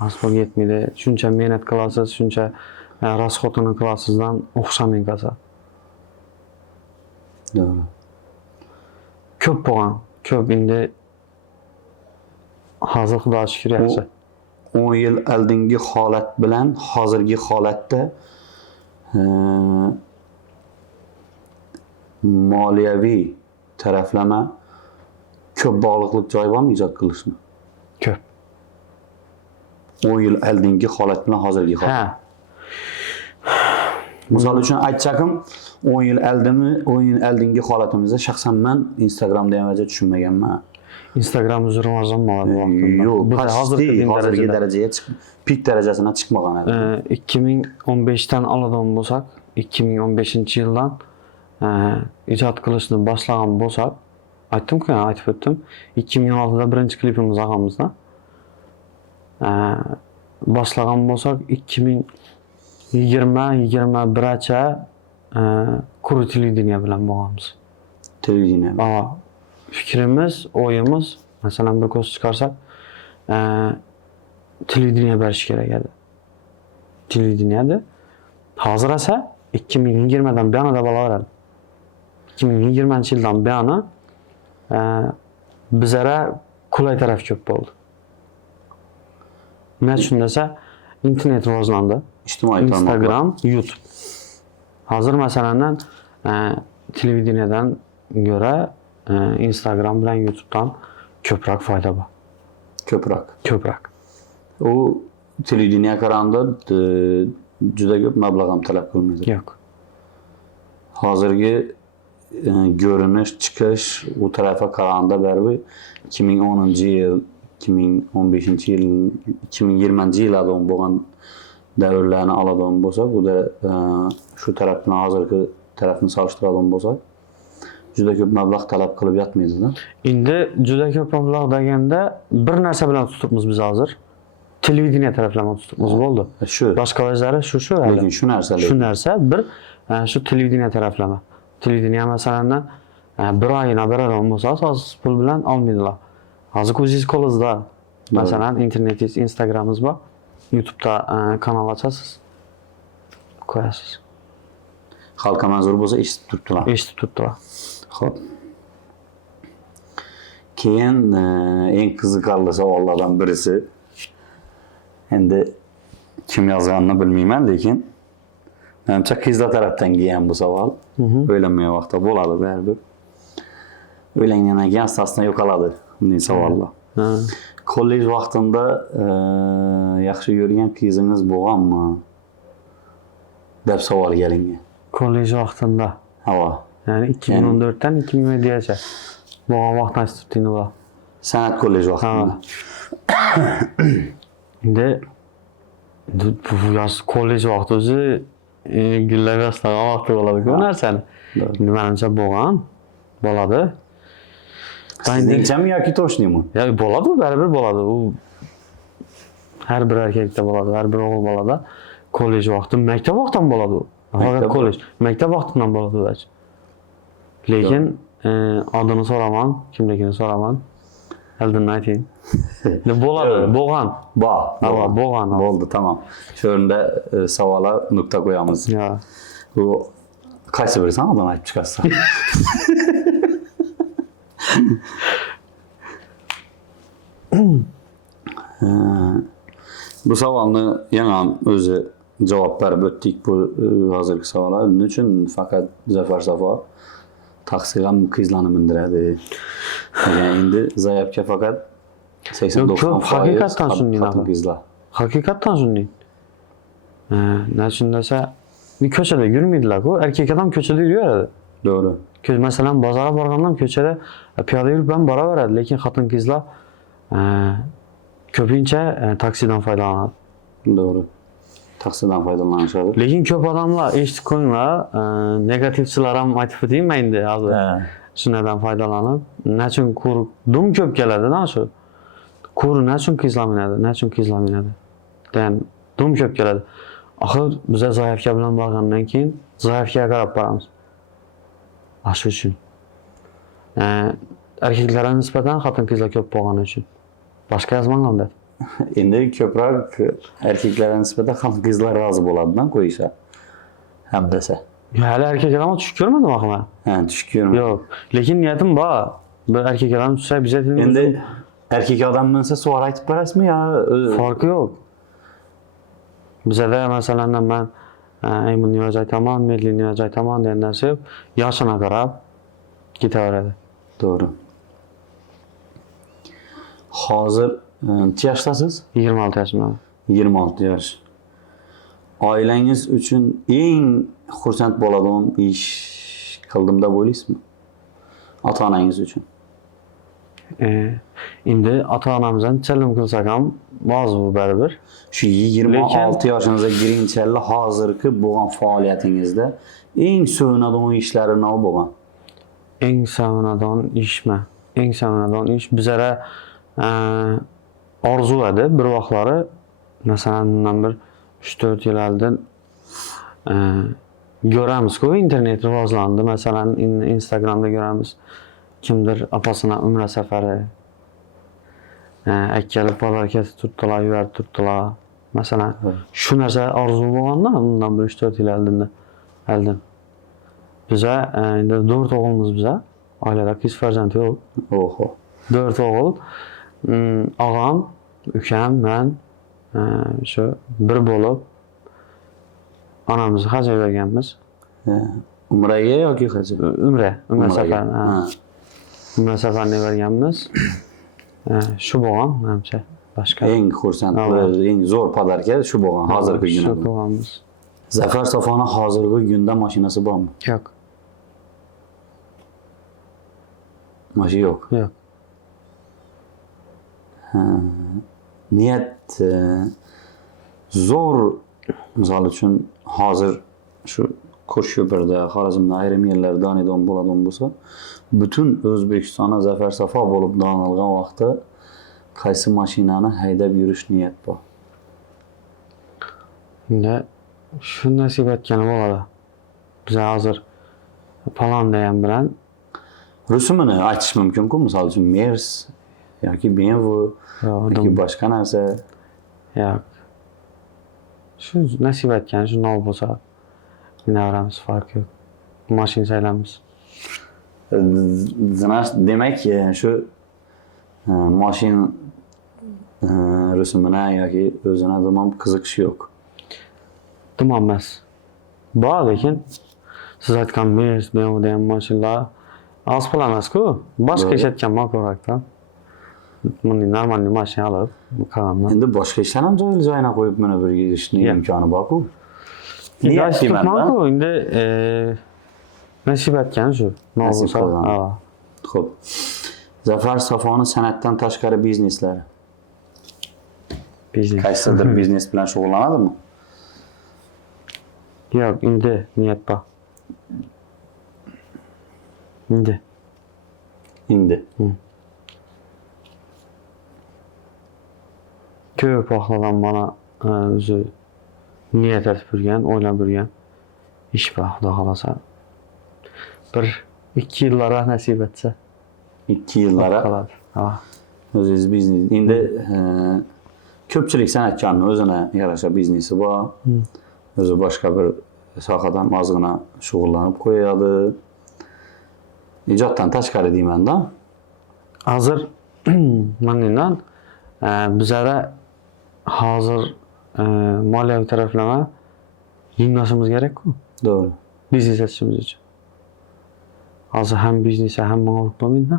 Oz pul yetmaydi. Shuncha mehnat qilasiz, shuncha rasxotini qilasizdan o'xshamay qolsa. To'g'ri. Ko'p bo'lgan. Ko'p endi hozir Xudoga shukr yaxshi. 10 yil oldingi holat bilan hozirgi holatda moliyaviy taraflama ko'p bog'liqlik joyi bormi ijod qilishni? Ko'p. 10 yil oldingi holat bilan hozirgi holat. Ha. Misol uchun aytsakim 10 yil oldinmi, 10 yil oldingi holatimizda shaxsan men Instagramda ham vaja tushunmaganman. Instagram uzr rivojlanib bo'ladi bu vaqtda. Yo'q, Bu hozirgi darajaga pik darajasına chiqmagan edi. 2015dan oladigan bo'lsak, 2015-yildan ijod qilishni boshlagan bo'lsak, aytdim-ku, aytib o'tdim. 2016da birinchi klipimiz olganmizda. boshlagan bo'lsak 2020-21gacha Kuru televideniya bilan bo'lganmiz. Televideniya. Fikrimiz, o'yimiz, masalan bir ko'z chiqarsak, televideniya berish kerak edi. Televideniyada hozir esa 2020dan buyonida bo'laveradi. 2020-yildan buyoni bizlara qulay taraf ko'p bo'ldi. Nima uchun desa, internet rivojlandi. İctimai tarmoqlar. Instagram, YouTube. Hozir masalan televideniyadan ko'ra Instagram bilan YouTube'dan ko'proq foyda bor. Ko'proq. O televideniya qaraganda juda ko'p mablag' ham talab qilmaydi. Yo'q. Hozirgi görünüş, chiqish u tarafa qaraganda baribir 2010-yil, 2015-yil, 2020-yillarda bo'lgan davrlarni oladigan bo'lsak, bu da shu taraf bilan hozirgi tarafni solishtiradigan bo'lsak, juda ko'p mablag' talab qilib yotmaydi-da. Endi juda ko'p mablag' deganda bir narsa bilan tutibmiz biz hozir. Televideniya taraflama tutibmiz bo'ldi. Shu. Boshqa vajlari shu. Lekin shu narsa. Shu narsa bir shu televideniya taraflama. Televideniya masalan bir oyina beradigan bo'lsa, asos pul bilan olmaydilar. Hozir o'zingiz qo'lingizda masalan internetingiz, Instagramingiz bor. YouTube'da kanal açasınız. Koyasınız. Halka manzur bo'lsa eshitib turibdilar. Eshitib turibdilar. Xo'p. Keyin eng qiziqarli savollardan birisi. Endi kim yozganini bilmayman, lekin menimcha qizlar tarafdan kelgan bu savol. O'ylanmagan vaqtda bo'ladi baribir. O'ylangandan keyin asosida yo'qoladi bunday savollar. Kollej vaqtida yaxshi ko'rgan qizingiz bo'lganmi? deb savol kelingan. Kollej vaqtida. Ha. Ya'ni 2014dan 2017gacha bo'lgan vaqtdan tutdingmi bu? San'at kollej vaqtida. Endi bu yoz kollej vaqti o'zi gullab boshlagan vaqti bo'ladi-ku narsani. Menimcha bo'ladi. Sizningchami yoki to'shnimi? Ya bo'ladi, baribir bo'ladi. U har bir erkakda bo'ladi, har bir o'g'il bolada kollej vaqti, maktab vaqtidan bo'ladi u. Faqat kollej, maktab vaqtidan bo'ladi u. Lekin adını so'raman, kimligini so'raman. Oldin ayting. Bo'ladi, bo'lgan. Bo'lgan. Bo'ldi, tamam. Shu o'rinda savolga nuqta qo'yamiz. Ya. Bu qaysi birisan odam aytib chiqarsa. Bu savolni yana o'zi javob berib o'tdik bu hozirgi savolga. Nima uchun faqat Zafar Safo taksiga qizlarni mindiradi? Endi Zayabga faqat 80-90% haqiqatdan shunday qizlar. Haqiqatdan shunday. Nechun desa, ko'chada yurmaydilar-ku, erkak odam ko'chada yuraveradi. Doğru. Masalan, bozorga borganda ko'chada piyoda yurib ham boraveradi, lekin xotin qizlar ko'pincha taksidan foydalanadi. Doğru. Taksidan foydalanishadi. Lekin ko'p odamlar eshitib qo'yinglar, negativchilar ham aytib o'taymi endi hozir. Shundan foydalanib, nechun dum ko'p keladi-da shu. Ko'ri nechun qizlaminadi. Dan dum ko'p keladi. Axir biz Zoyevga bilan borgandan keyin Zoyevga qarab boramiz. Shu uchun. Erkaklarga nisbatan xotin qizlar ko'p bo'lgani uchun. Boshqa yozmaganda. Endi ko'proq erkaklarga nisbatan xotin qizlar rozi bo'ladidan qo'yisha. Ham desa. Hali erkaklarga tushib ko'rmadim axir. Ha, tushib ko'rmadim. Yo'q, lekin niyatim bor. Bir erkaklarga tushsa biza endi erkak odam minsa savol aytib berasizmi yo farqi yo'q. Bizada masalan men buni yo'q aytaman, medlini yo'q aytaman degan narsa yo'q. Yoshina qarab ketaveradi. To'g'ri. Hozir necha yoshdasiz? 26 yoshman. 26 yosh. Oilangiz uchun eng xursand bo'ladigan ish qildim deb o'ylaysizmi? Ota-onangiz uchun. Endi ota-onamizdan chalim qilsak ham bo'z bu baribir. Shu 26 yoshingizga kirinchali hozirgi bo'lgan faoliyatingizda eng so'nadigan ishlari nima bo'lgan? Eng so'nadigan ishmi? Eng so'nadigan ish bizara arzu edi bir vaqtlari, masalan, bundan bir 3-4 yil oldin göramiz-ku, internet rivojlandi. Masalan, Instagramda göramiz. Kimdir apasına umra safari, akkalib padarkasi turtdilar, yuborib turtdilar. Masalan, shu narsa orzu bo'lganda bundan 3-4 yil oldin. Biza endi 4 o'g'ilmiz biza. Oilada qiz farzand yo'q. Oho. 4 o'g'il. Og'am, ukam, men shu bir bo'lib onamizni hajga berganmiz. Umraga yoki hajga? Umra Umraga. safari. Ha. Umra safarini berganmiz. Shu bo'lgan, menimcha. Boshqa. Eng xursandli, eng zo'r podarka shu bo'lgan hozirgi Shu kunda. bo'lganmiz. Zafar Safoni hozirgi kunda mashinasi bormi? Yo'q, Mashina yo'q. yo'q. Niyat zo'r, misol uchun hozir shu Qo'shyo'lda, Xorazmda ayrim yerlarda donidon bo'ladigan bo'lsa, butun O'zbekistonda Zafar Safo bo'lib donilgan vaqtda qaysi mashinani haydab yurish niyat bor? Endi shu nasib etgani bo'ladi. Biz hozir palonda ham bilan Rusumini aytish mumkin-ku, misol uchun Mers yoki BMW yoki boshqa narsa. yo'q. Shu nasib etgani shu nov bo'lsa, minaveramiz, farq yo'q. Mashina saylaymiz. Demak, shu mashin rusumini yoki o'zini domon qiziqish yo'q. Dumon emas. Bor, lekin siz aytgan Mers, BMW degan mashinalar oz pul emas-ku. Boshqa ishlatgan ma'qulroq-da. Bunday normal mashina olib, qaramdan. Endi boshqa ishlar ham joyina qo'yib mana bir yurishning imkoni bor-ku. Niyat deyman-da. Endi nasib etgani shu. Nasib Bo'lsa, qilgan. ha. Xo'p. Zafar Safoni san'atdan tashqari bizneslari. Biznes. Qaysidir biznes bilan shug'ullanadimi? Yo'q, endi niyat bor. Endi. Ko'p vaqtlardan mana o'zi niyat etib yurgan, o'ylab yurgan ish bor, xudo xolasa. 1-2 yillara nasib etsa 2 yillara qoladi. Ha. o'zingiz biznes. Endi ko'pchilik san'atkorning o'zini yarasha biznesi bor. O'zi boshqa bir sohadan ozgina shug'ullanib qo'yadi. Ijoddan tashqari deyman-da. Hozir mendan bizada hozir moliyaviy taraflama yenglashimiz kerak-ku. To'g'ri. Biznes etishimiz uchun. Hozir ham biznesga ham olib bo'lmaydi.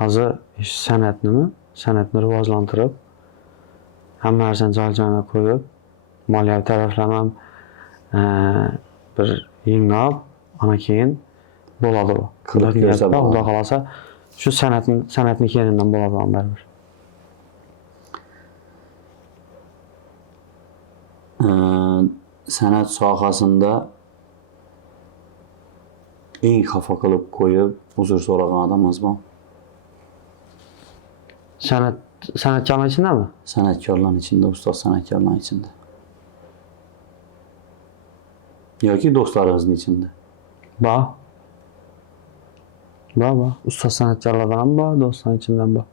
Hozir san'atni rivojlantirib, hamma narsani joy-joyiga qo'yib, moliyaviy taraflama bir yenglab, ana keyin bo'ladi u. Qilib ko'rsa bo'ladi. Xudo xolasa shu san'atni keyinidan bo'ladi baribir. San'at sohasida eng xafa qilib qo'yib uzr so'ragan odamimiz bor. San'atkorlar ichidami? San'atkorlar ichida, ustoz san'atkorlar ichida. Yoki do'stlaringizning ichida. Bor. Ustoz san'atkorlardan ham bor, do'stlar ichidan bor.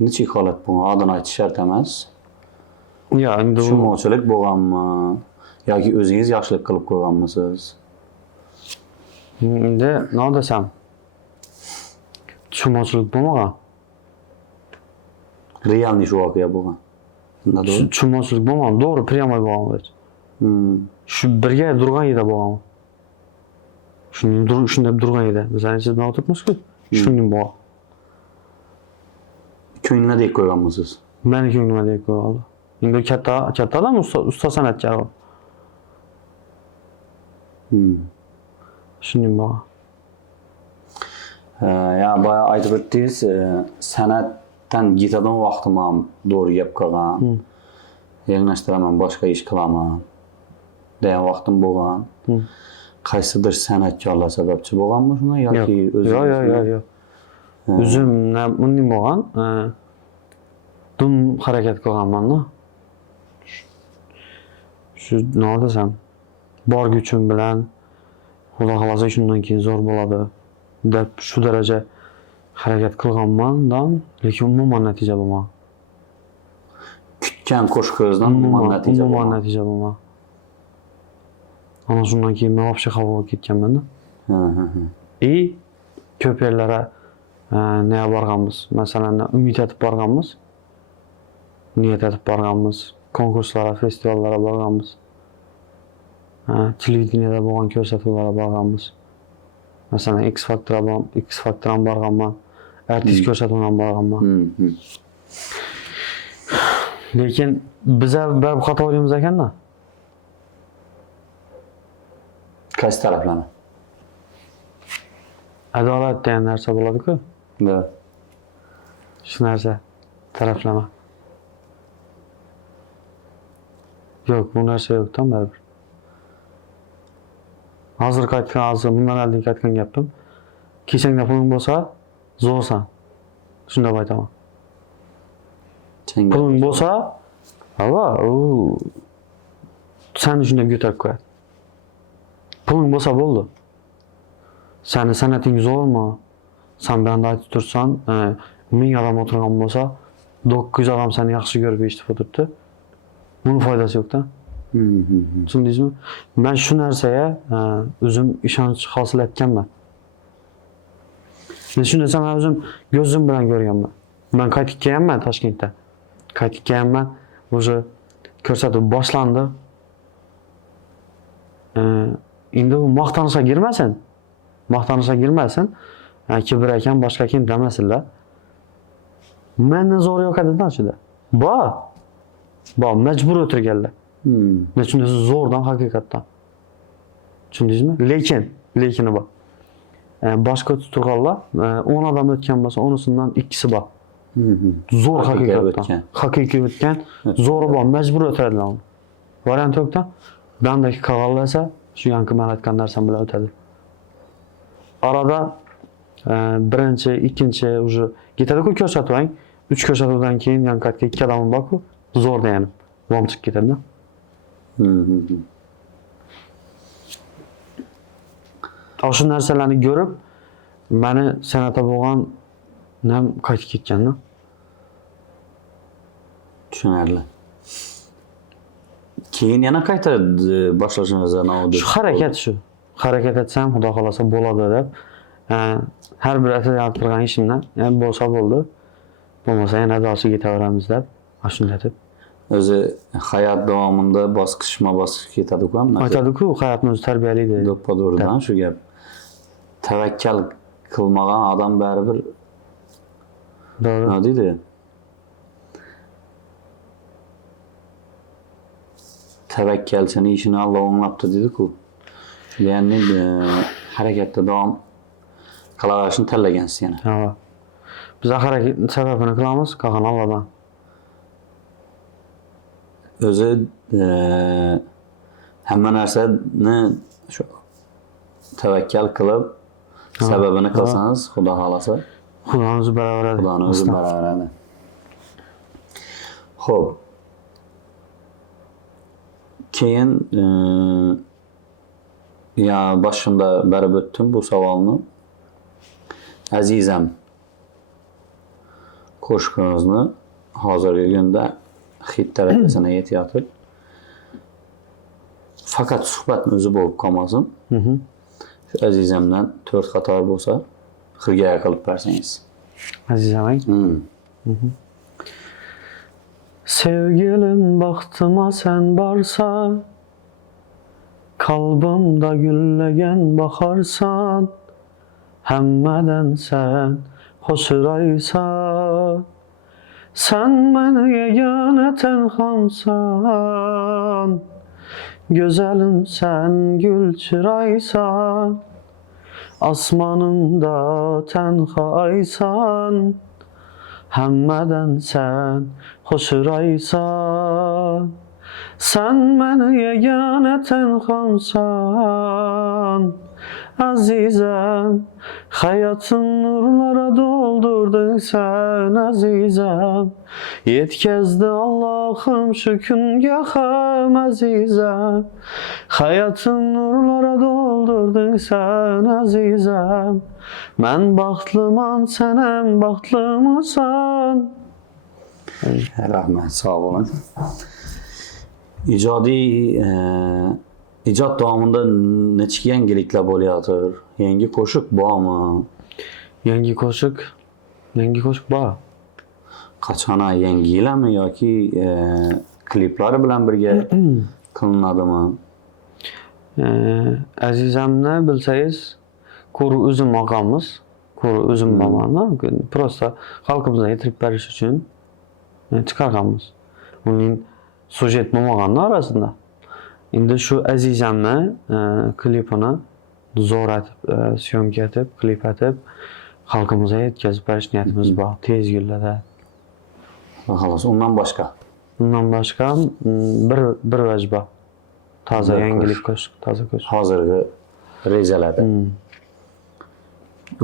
Nechik holat bu? Adını aytish shart emas. Yo'q, endi u Tushunmovchilik bo'lganmi yoki o'zingiz yaxshilik qilib qo'yganmisiz? endi nima desam? Tushunmovchilik bo'lmagan. Realniy shu voqea bo'lgan. Shunda to'g'ri. Tushunmovchilik bo'lmagan, to'g'ri, prямой bo'lgan. Shu birga turgan edi bo'lgan. Shunda turgan edi. Biz ancha o'tiribmiz-ku. Shunday bo'lgan. Ko'ngilga deb qo'yganmisiz? Meni ko'nglimga deb qo'ygan. Endi katta odam ustoz san'atchi. Shunday bo'lgan. Ya boya aytib o'tdingiz, san'atdan ketadigan vaqtim ham to'g'ri gap qilgan. Yangilashtiraman, boshqa ish qilaman degan vaqtim bo'lgan. Qaysidir san'atkorlar sababchi bo'lganmi shunga yoki o'zingiz? Yo'q. O'zim bunday bo'lgan. dum harakat qilganman-da. Shu nima desam, bor kuchim bilan Xudo xolasa shundan keyin zo'r bo'ladi deb shu daraja harakat qilganman-dan, lekin umuman natija bo'lmadi. Kutgan qo'shiqingizdan umuman natija Umuman bo'lmadi. natija bo'lmadi. Ana shundan keyin men вообще xafa bo'lib ketganman-da. Ko'p yerlara nega borganmiz? Masalan, umid etib borganmiz. Niyat etib borganmiz. Konkurslarga, festivallarga borganmiz. Televideniyada bo'lgan ko'rsatuvlarga borganmiz. Masalan, X Factor'dan borganman. Artist ko'rsatuvidan borganman. Lekin biza bir xato o'ylaymiz ekanda. Qaysi taraflarni? Adolat degan narsa bo'ladi-ku. Da. Shu narsa taraflama. Yo'q, bu narsa yo'q-da baribir. Hozir bundan oldin aytgan gapim. Kechangda puling bo'lsa, zo'rsan. Shunda aytaman. Puling bo'lsa, seni shunday ko'tarib qo'yadi. Puling bo'lsa bo'ldi. Seni sanating zo'rmi? Sen banda aytib tursan, 1000 odam o'tirgan bo'lsa, 900 odam seni yaxshi ko'rib eshitib o'tiribdi. Bunun foydasi yo'q-da. Tushundingizmi? Men shu narsaga o'zim ishonch hosil etganman. Men shuni desam, o'zim ko'zim bilan ko'rganman. Men qaytib kelganman Toshkentda. Qaytib kelganman, o'sha ko'rsatuv boshlandi. Endi u maqtanishga girmasin. Maqtanishga girmasin. Kibr ekan, boshqa kim demasinlar. Mendan zo'r yo'q edi-da ichida. Majbur o'tirganlar. Men shunday zo'rdan haqiqatdan. Tushundingizmi? Lekini bor. Boshqa turganlar 10 odam o'tgan bo'lsa, unisidan ikkisi bor. Zo'r haqiqatdan. Haqiqiy o'tgan, zo'ri bor, majbur o'tiradilar. Variant yo'q-da. Bandagi qolganlarsa, shu yangi men aytgan narsam bilan o'tadi. Arada birinchi, ikkinchi уже ketadi-ku ko'rsatuvang. 3 ko'rsatuvdan keyin yanqatga 2 odam bor-ku, zo'r deganim. Vom chiqib ketadi-da. Shu narsalarni ko'rib, meni san'atda bo'lgan nam qaytib ketgan-da. Tushunarli. Keyin yana qayta boshlashingizga nima bo'ldi? Shu harakat shu. Harakat etsam, Xudo xolasa bo'ladi deb, har bir asar turgan ishimdan, bo'lsa bo'ldi. Bo'lmasa yana da'vosiga ketaveramiz deb, shunday deb. O'zi hayot davomida bosqichma-bosqich ketadi-ku hamma. Aytadi-ku, hayotni o'zi tarbiyalaydi. Do'ppa-do'ridan shu gap. Tavakkal qilmagan odam baribir nima deydi? Tavakkalchining ishini Alloh o'nglabdi dedi-ku. Ya'ni harakatda davom qilaverishni tanlagansiz yana. Ha. Biz harakat sababini qilamiz, qolgan Allohdan. O'zi hamma narsani shu tavakkal qilib sababini qilsangiz, Xudo xolasa, Xudoning o'zi baravaradi. Xudoning o'zi baravaradi. Xo'p. Keyin boshimda barib o'tdim bu savolni. Azizam qo'shiqingizni hozirgi kunda hit darajasiga yetayotib, faqat suhbatni o'zi bo'lib qolmasin. Shu azizamdan 4 qator bo'lsa, xirgoya qilib bersangiz. Azizam. Sevgilim baxtıma sen varsan, kalbimde güllegen bakarsan, hemmeden sen hoşuraysan, sen beni yegane tenhamsan, güzelim sen gül çıraysan, asmanımda tenha aysan, hemmeden sen hoşuraysan, sen beni yegane tenhamsan, azizem hayatın nurlara doldur doldurdun sen azizem. Yetkazdi Allah'ım şu güngahım azizem. Hayatın nurlara doldurdun sen azizem. Ben baxtlıman, sen hem baxtlımısan. Rahmet, sağ olun. İcad davamında neçə yengiliklər bo'layotir? Yangi qo'shiq bormi? Yangi qo'shiq bor. Qachon yangilarmi yoki kliplari bilan birga qilinadimi? Azizamni bilsangiz, ko'ri o'zim og'amiz, ko'ri o'zim bolamni, prosta xalqimizga yetirib berish uchun chiqarganmiz. Uning sujet bo'lmaganlar orasida. Endi shu azizamni klipini zo'r etib, syomka etib, klip etib, xalqimizga yetkazib berish niyatimiz bor, tez kunlarda. Xolos, undan boshqa. Bundan boshqa bir vaj bor. Toza yangilik qo'shiq, toza qo'shiq. Hozirgi rejalarda.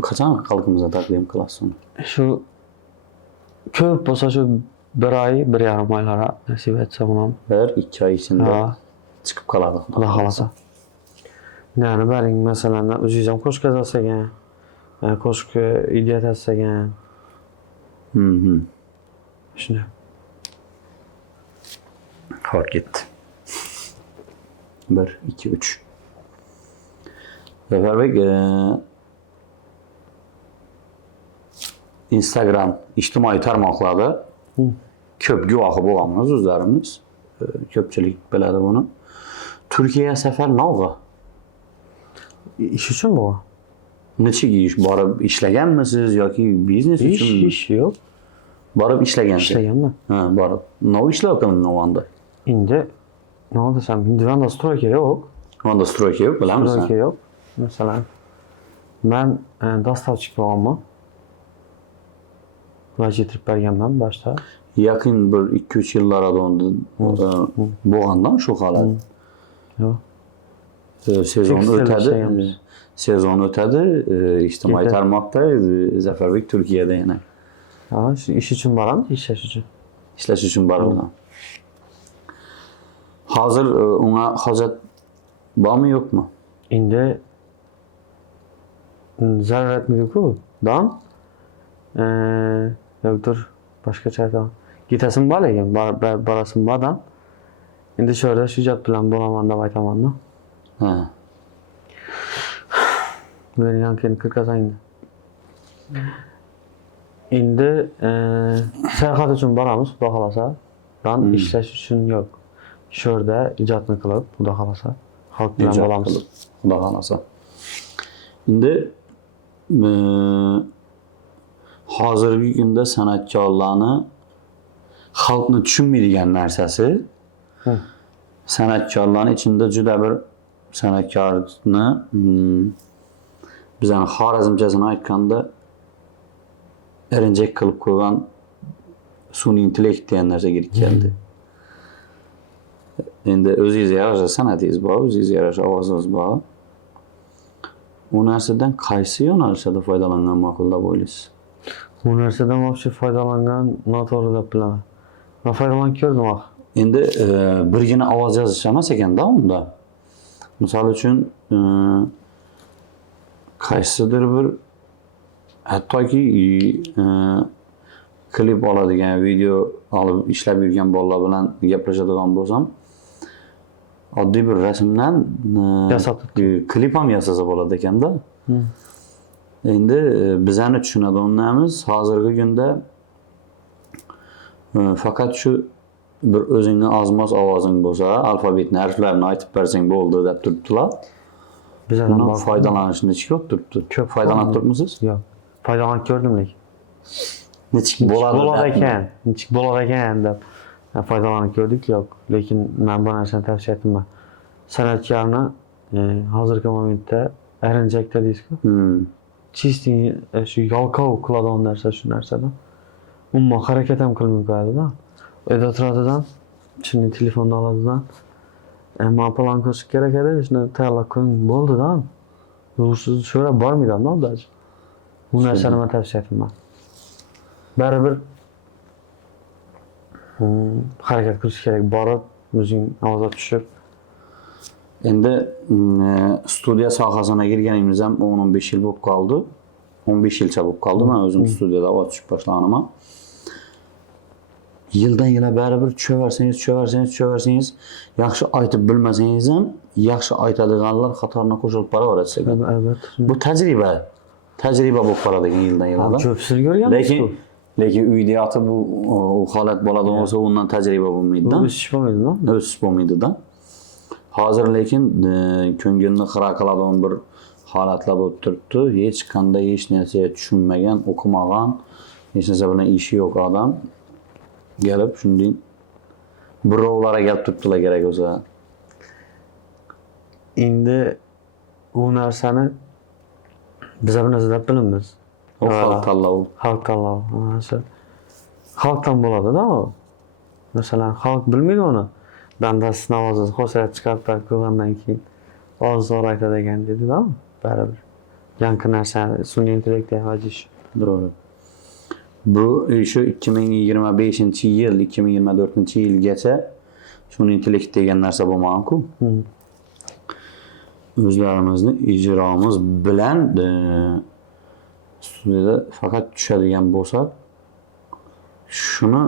Qachon xalqimizga taqdim qilasiz uni? Shu ko'p bo'lsa shu bir oy, 1,5 oylara nasib etsa ham. 1-2 oy ichida chiqib qoladi. Xudo xolasa. Yani bering masalan o'zingiz ham qo'shiq yozasagan, qo'shiq ideya tasagan. Shunday. Xo'p, ketdi. 1, 2, 3. Zafarbek, Instagram ijtimoiy tarmoqlarda ko'p guvohi bo'lamiz o'zlarimiz. Ko'pchilik biladi buni. Turkiyaga safar navg'a. Ish uchun bu? Necha ish borib ishlaganmisiz yoki biznes uchun? Ish yo'q. Borib ishlagansiz. Ishlaganman. Ha, borib. Nima ishlayotganingiz Novanda? Endi nima desam, Novanda stroyka yo'q. Novanda stroyka yo'q, bilamizmi? Stroyka yo'q. Masalan, men dostavchik bo'lganman. Vajitirib berganman boshda. Yaqin bir 2-3 yillar avvalda bo'lgandan shu holat. Yo'q. Sezon o'tadi, ijtimoiy tarmoqda Zafarbek Turkiyada yana. Ha, ish uchun boramiz, ishlash uchun. Ishlash uchun boradi. Hozir unga hojat bormi yo'qmi? Endi zaruratmi-ku? Dam? Yo'qdir, boshqacha aytaman. Ketasim bor lekin, borasim bordan. Endi shu yerda shu gap bilan bo'laman deb aytaman-da. Ha. Meni ham keyin kirgazaydi. Endi sayohat uchun boramiz, xudo xolasa. Dan ishlash uchun yo'q. Shu yerda ijodni qilib, xudo xolasa, xalq bilan bo'lamiz, xudo xolasa. Endi hozirgi kunda san'atkorlarni xalqni tushunmaydigan narsasi, san'atkorlarning ichida juda bir san'atkorni bizani xorazmchasini aytganda erinjak qilib qo'ygan sun'iy intellekt degan narsa kirib keldi. Endi o'zingizga yarasha san'atingiz bor, o'zingizga yarasha ovozingiz bor. Bu narsadan qaysi yo'nalishda foydalangan ma'qul deb o'ylaysiz? Bu narsadan vobshe foydalangan noto'g'ri deb bilaman. Men foydalanib ko'rdim axir. Endi birgina ovoz yozish emas ekanda unda. Misol uchun qaysidir bir hattoki klip oladigan, video olib ishlab yurgan bolalar bilan gaplashadigan bo'lsam, oddiy bir rasmdan klip ham yasasa bo'ladi ekanda. Endi bizani tushunadiganimiz hozirgi kunda faqat shu bir o'zingni ozmos ovozing bo'lsa, alfabetni, harflarni aytib bersang bo'ldi deb turibdilar. Bizdan foydalanishni hech ko'p turibdi. Ko'p foydalanib turibmisiz? Yo'q. Foydalanib ko'rdim lekin. Nechik bo'lar ekan deb foydalanib ko'rdik, yo'q. Lekin men bu narsani tavsiya etmayman. San'atkorni hozirgi momentda erinjakda deysiz-ku. Чистый shu yalqov qiladigan narsa shu narsada. Umuman harakat ham qilmay qo'yadi-da. Uyda turadidan, shuni telefonni oladidan, men plan qo'shiq kerak edi, shuni tayyorlab qo'ying bo'ldi-da. Usiz so'rab bormaydi-da, Bu narsani men tavsiya etmayman. baribir harakat qilish kerak. Borib, o'zing ovozga tushib. Endi studiya sohasiga kirganimiz ham 10-15 yil bo'lib qoldi. 15 yilcha bo'lib qoldi. Men o'zim studiyada ovoz tushib boshlaganim. Yildan yilga baribir tushaversangiz, yaxshi aytib bilmasangiz ham, yaxshi aytadiganlar qatoriga qo'shilib boraveradi sekin. Albatta. Bu tajriba bo'lib qoladigan yildan yilga. Ko'psiz ko'rganmiz. Lekin uyda yotib bu holat bo'ladigan bo'lsa, undan tajriba bo'lmaydi-da. O'sish bo'lmaydi-da. O'sish bo'lmaydi-da. Hozir lekin ko'ngilni xira qiladigan bir holatlar bo'lib turibdi. Hech qanday hech narsa tushunmagan, o'qimagan, hech narsa bilan ishi yo'q odam gelip shunday birovlarga kelib turibdilar kerak o'zi. Endi u narsani biz bir narsa deb bilamiz. O xalq tanlovi. Xalq tanlovi. Xalqdan bo'ladi-da u. Masalan, xalq bilmaydi uni. Bandasiz navozsiz xo'sayat chiqarib qo'ygandan keyin oz-zo'r aytadigan dedi-da, baribir. Yangi narsa sun'iy intellektga hajish. Doğru. Bu şu 2025-yil, 2024-yilgacha sun'iy intellekt degan narsa bo'lmagan-ku. O'zlarimizni ijromiz bilan studiyada faqat tushadigan bo'lsak, shuni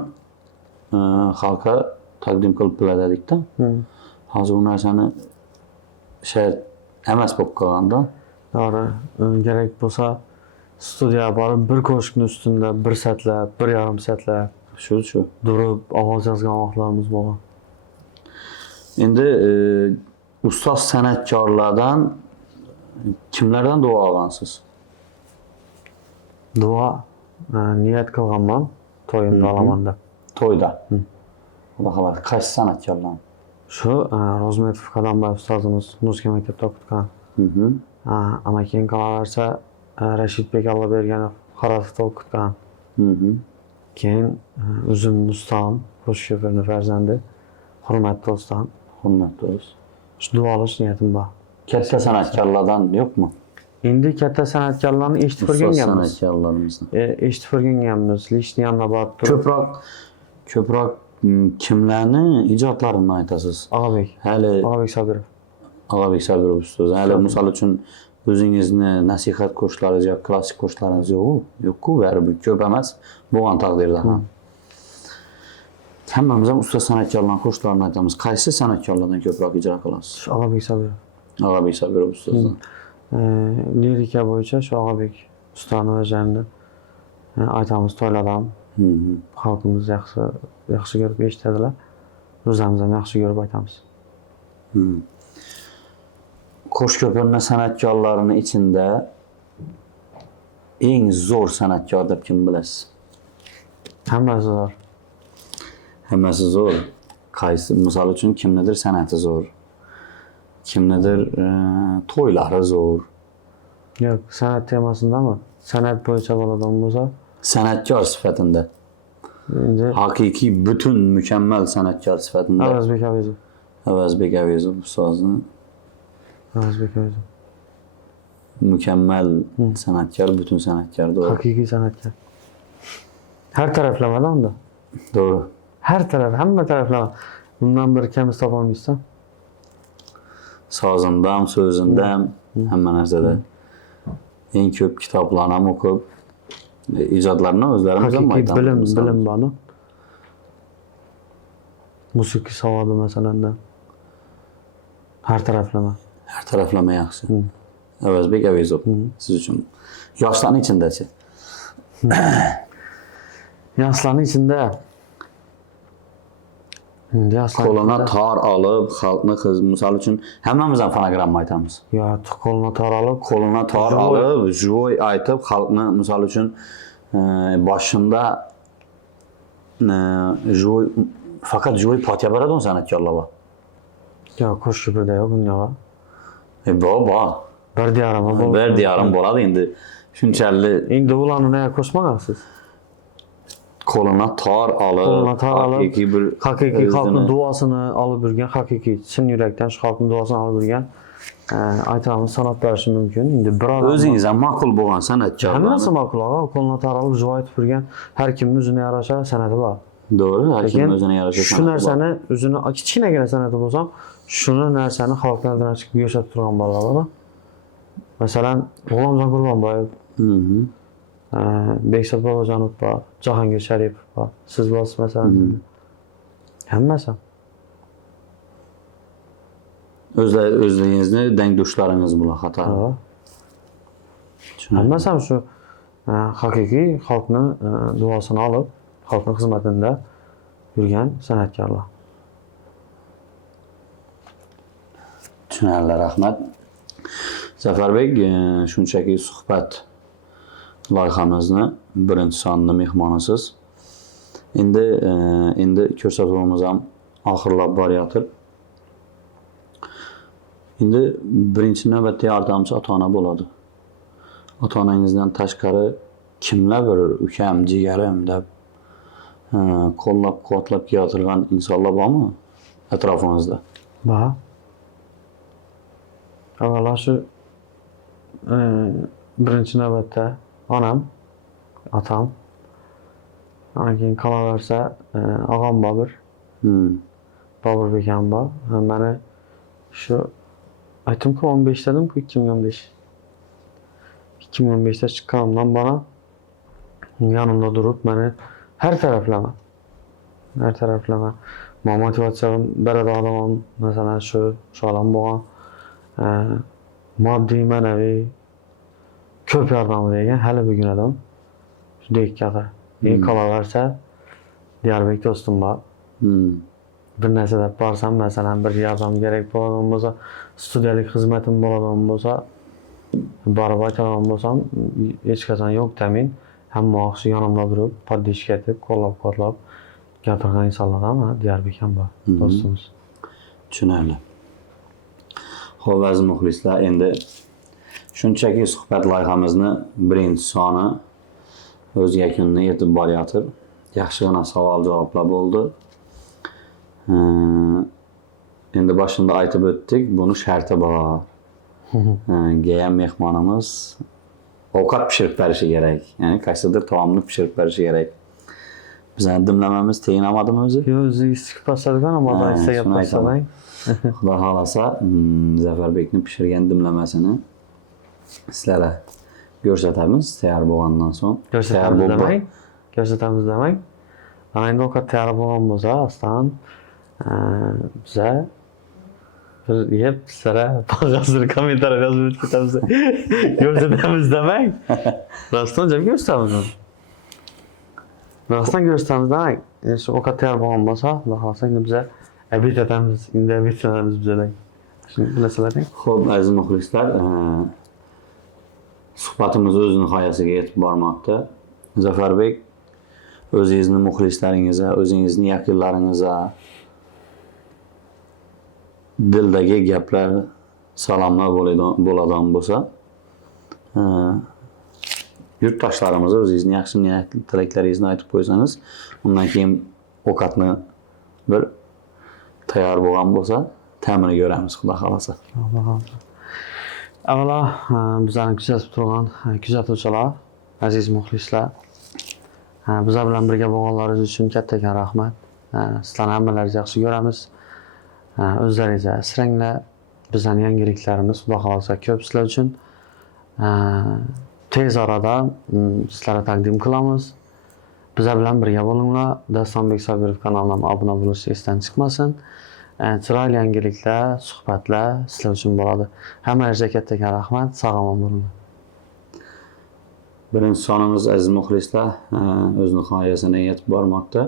xalqqa taqdim qilib biladikda. Hozir bu narsani shart emas bo'lib qolganda. To'g'ri, kerak bo'lsa studiyaga borib bir ko'shkning ustida bir satlab, bir yarim satlab Shu durib ovoz yozgan vaqtlarimiz bo'lgan. Endi ustoz san'atkorlardan kimlardan duo olgansiz? Duo niyat qilganman, to'yimda olaman deb. To'yda. Xudo xabar, qaysi san'atkorlar? Shu Rozmetov Qadamboyev ustozimiz muzika maktabida o'qitgan. Ama keyin qolaversa Rashidbek Alloberganov Xorazmda o'qitgan. Keyin o'zim ustam, qo'shiqchining farzandi, hurmatli ustam. Hurmatli do'st. Shu duo olish niyatim bor. Katta san'atkorlardan yo'qmi? Endi katta san'atkorlarni eshitib o'rganganmiz. San'atkorlarimizni. Eshitib o'rganganmiz. Lishni yanına borib turib. Ko'proq kimlarni ijodlarini aytasiz? Og'abek. Hali Og'abek Sobirov. Og'abek Sobirov ustoz. Hali misol uchun o'zingizni nasihat qo'shiqlari yoki klassik qo'shiqlaringiz yo'q-ku, baribir ko'p emas. Bo'lgan taqdirda ham. Hammamiz ham ustoz san'atkorlarning qo'shiqlarini aytamiz. Qaysi san'atkorlardan ko'proq ijro qilasiz? Og'abek Sobirov. Og'abek Sobirov ustozdan. Lirika bo'yicha shu Og'abek ustani o'zlarini aytamiz, to'ylarda ham xalqimiz yaxshi ko'rib eshitadilar. O'zimiz ham yaxshi ko'rib aytamiz. Qo'shko'pirna san'atkorlarining ichida eng zo'r san'atkor deb kim bilasiz? Hammasi zo'r. Hammasi zo'r. Qaysi, misol uchun kimnidir san'ati zo'r. Kimnidir to'ylari zo'r. Yo'q, san'at temasindami? San'at bo'yicha bo'ladigan bo'lsa, San'atkor sifatida. endi Haqiqiy butun mukammal san'atkor sifatida. Avazbek Avezov. Avazbek Avezov ustozni Avazbek Avezov. mukammal san'atkor, butun san'atkor doğru. Haqiqiy san'atkor. Har taraflamada unda. Doğru. Har taraf, hamma taraflama. Bundan bir kamiz topolmaysan. Sozindam, so'zindam, hamma narsada. Eng ko'p kitoblarni ham o'qib, ijodlarni o'zlarimiz ham Haqiqiy aytamiz. bilim bor. Musiqiy savodi masalan. Har taraflama. Her taraflama yaxshi. Avazbek Avezov siz uchun. Yoshlarning ichida-chi? Yoshlarning ichida Qo'lina tor olib, xalqni misol uchun hammamiz ham fonogramma aytamiz. yo qo'lini tor olib, Qo'lina tor olib, jo'y aytib, xalqni misol uchun boshida jo'y faqat jo'y potiya beradigan san'atkorlar bor. yo qo'shiqda yo'q dunyoda. Bor. Bir diyarim bor. Bir diyarim bo'ladi endi. Shunchalik Endi ularni nega qo'shmagansiz? qo'lina tor olib, haqiqiy xalqning duosini olib yurgan, haqiqiy chin yurakdan shu xalqning duosini olib yurgan aytamiz san'at berishi mumkin. Endi bir odam O'zingiz ham ma'qul bo'lgan san'atkorlar. hammasi ma'qul, qo'lni taralib joy aytib turgan har kimning o'ziga yarasha san'ati bor. To'g'ri, har Lekin kim o'zini yarasha shu narsani o'zini kichkinagina san'ati bo'lsa, shuni narsani xalqqa chiqib ko'rsatib turgan bolalar bor. Masalan, G'ulomjon Qurbonboyev, Bekzod Bobojonov bor, Jahongir Sharipov bor. Siz bo'lsiz masalan. Hammasi. O'zlaringizni dangdoshlaringiz bular xato. Hammasi ham shu haqiqiy xalqni duosini olib, xalqning xizmatida yurgan san'atkorlar. Tushunarli, rahmat. Zafarbek, shunchaki suhbat loyihamizni birinchi sonli mehmonisiz. Endi ko'rsatuvimiz ham oxirlab boryapti. Endi birinchi navbatda yordamchi ota-ona bo'ladi. Ota-onangizdan tashqari kimlar bir ukam, jigarim deb qo'llab-quvvatlab kelayotgan insonlar bormi atrofingizda? Bor. Avvalo shu birinchi navbatda onam, otam, keyin qolaversa og'am Bobur, Boburbek ham bor. Mani shu aytdim-ku 15 dedim-ku 2015. 2015da chiqqanimdan beri yanımda turib meni har taraflama motivatsiya beradi odamim. Masalan shu odam bo'lgan moddiy ma'naviy ko'p yordam bergan hali bugun adam shu dekkadir. Qolaversa Diyarbek do'stim bor. Bir narsa deb borsam, masalan bir yordam kerak bo'ladigan bo'lsa, studiyalik xizmatim bo'ladigan bo'lsa, borib aytadigan bo'lsam, hech qachon yo'q demin, hamma vaqt yonimda turib, podдержка etib, qo'llab-quvvatlab gapirgan insonlar ham Diyarbek ham bor, do'stimiz. Tushunarli. Xo'p, aziz muxlislar, endi shunchaki suhbat loyihamizni birinchi soni o'z yakunini yetib boryapti. Yaxshigina savol-javoblar bo'ldi. Endi boshida aytib o'tdik, buni sharti bor. Gayam mehmonimiz ovqat pishirib berishi kerak. Ya'ni qaysidir taomni pishirib berishi kerak. Bizning dimlamamiz teginamadimi o'zi? Yo'q, o'zi isitib pasadigan, ammo istagan pasadang. Xudo xolasa, Zafarbekni pishirgan dimlamasini sizlarga ko'rsatamiz tayyor bo'lgandan so'ng. Ko'rsatamiz demang. Ana endi ovqat tayyor bo'lgan bo'lsa, aslan biza bir yeb sizlarga hozir kommentariyada yozib ketamiz. Ko'rsatamiz demang. Rostdan jam ko'rsatamiz. Rostdan ko'rsatamiz demang. Shu ovqat tayyor bo'lgan bo'lsa, Xudo xolasa endi biza abid etamiz. Endi abid etamiz bizalar. Shuni bilasizlar-ku. Xo'p, aziz muxlislar, suhbatimiz o'z nihoyasiga yetib bormoqda. Zafarbek, o'zingizni muxlislaringizga, o'zingizni yaqinlaringizga dildagi gaplar, salomlar bo'ladigan bo'lsa, yurtdoshlarimizga o'zingizni yaxshi niyat tilaklaringizni aytib qo'ysangiz, undan keyin ovqatni bir tayyor bo'lgan bo'lsa, ta'mini ko'ramiz, xudo xolasa. Avvalo, bizlarni kuzatib turgan kuzatuvchilar, aziz muxlislar, bizlar bilan birga bo'lganlaringiz uchun katta rahmat. Sizlarni hammalaringizni yaxshi ko'ramiz. O'zlaringizni asranglar. Bizning yangiliklarimiz xudo xolasa ko'p sizlar uchun. Tez orada sizlarga taqdim qilamiz. Bizlar bilan birga bo'linglar. Dastonbek Sobirov kanaliga obuna bo'lish esdan chiqmasin. Chiroyli yangiliklar, suhbatlar sizlar uchun bo'ladi. Hammangizga katta rahmat. Sog' bo'linglar. Birinchi sonimiz aziz muxlislar o'z nihoyasiga yetib bormoqda.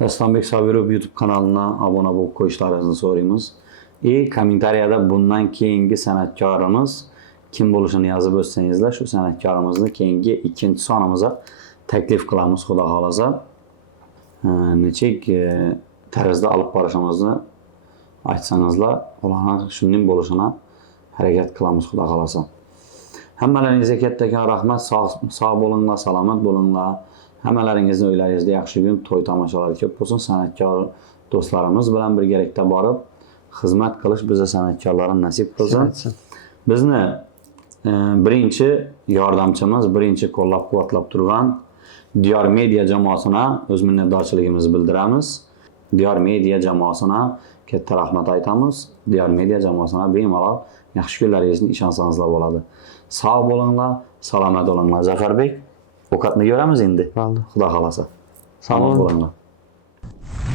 Dastonbek Sobirov YouTube kanaliga obuna bo'lib qo'yishlaringizni so'raymiz. Kommentariyada bundan keyingi san'atkorimiz kim bo'lishini yozib o'tsangizlar, shu san'atkorimizni keyingi ikkinchi sonimizga taklif qilamiz, xudo xolasa. Nechik tarzda olib borishimizni aytsangizlar, ularning shunday bo'lishini harakat qilamiz, xudo xolasa. Hammalaringizga katta rahmat, sog' bo'linglar, salomat bo'linglar. Hammalaringizni uylaringizda yaxshi kun, to'y tomoshalar ko'p bo'lsin. San'atkor do'stlarimiz bilan birgalikda borib, xizmat qilish biza san'atkorlarga nasib qilsin. Etsin. Bizni birinchi yordamchimiz, birinchi qo'llab-quvvatlab turgan Diyor Media jamoasina o'z minnatdorchiligimizni bildiramiz. Diyor Media jamoasina katta rahmat aytamiz. Diyor Media jamoasina bemalol yaxshi kunlaringizni ishonsangizlar bo'ladi. Sog' bo'linglar, salomat bo'linglar. Zafarbek, ovqatni ko'ramiz endi. Bo'ldi. Xudo xolasa. Sog' Salomat bo'ling. bo'linglar.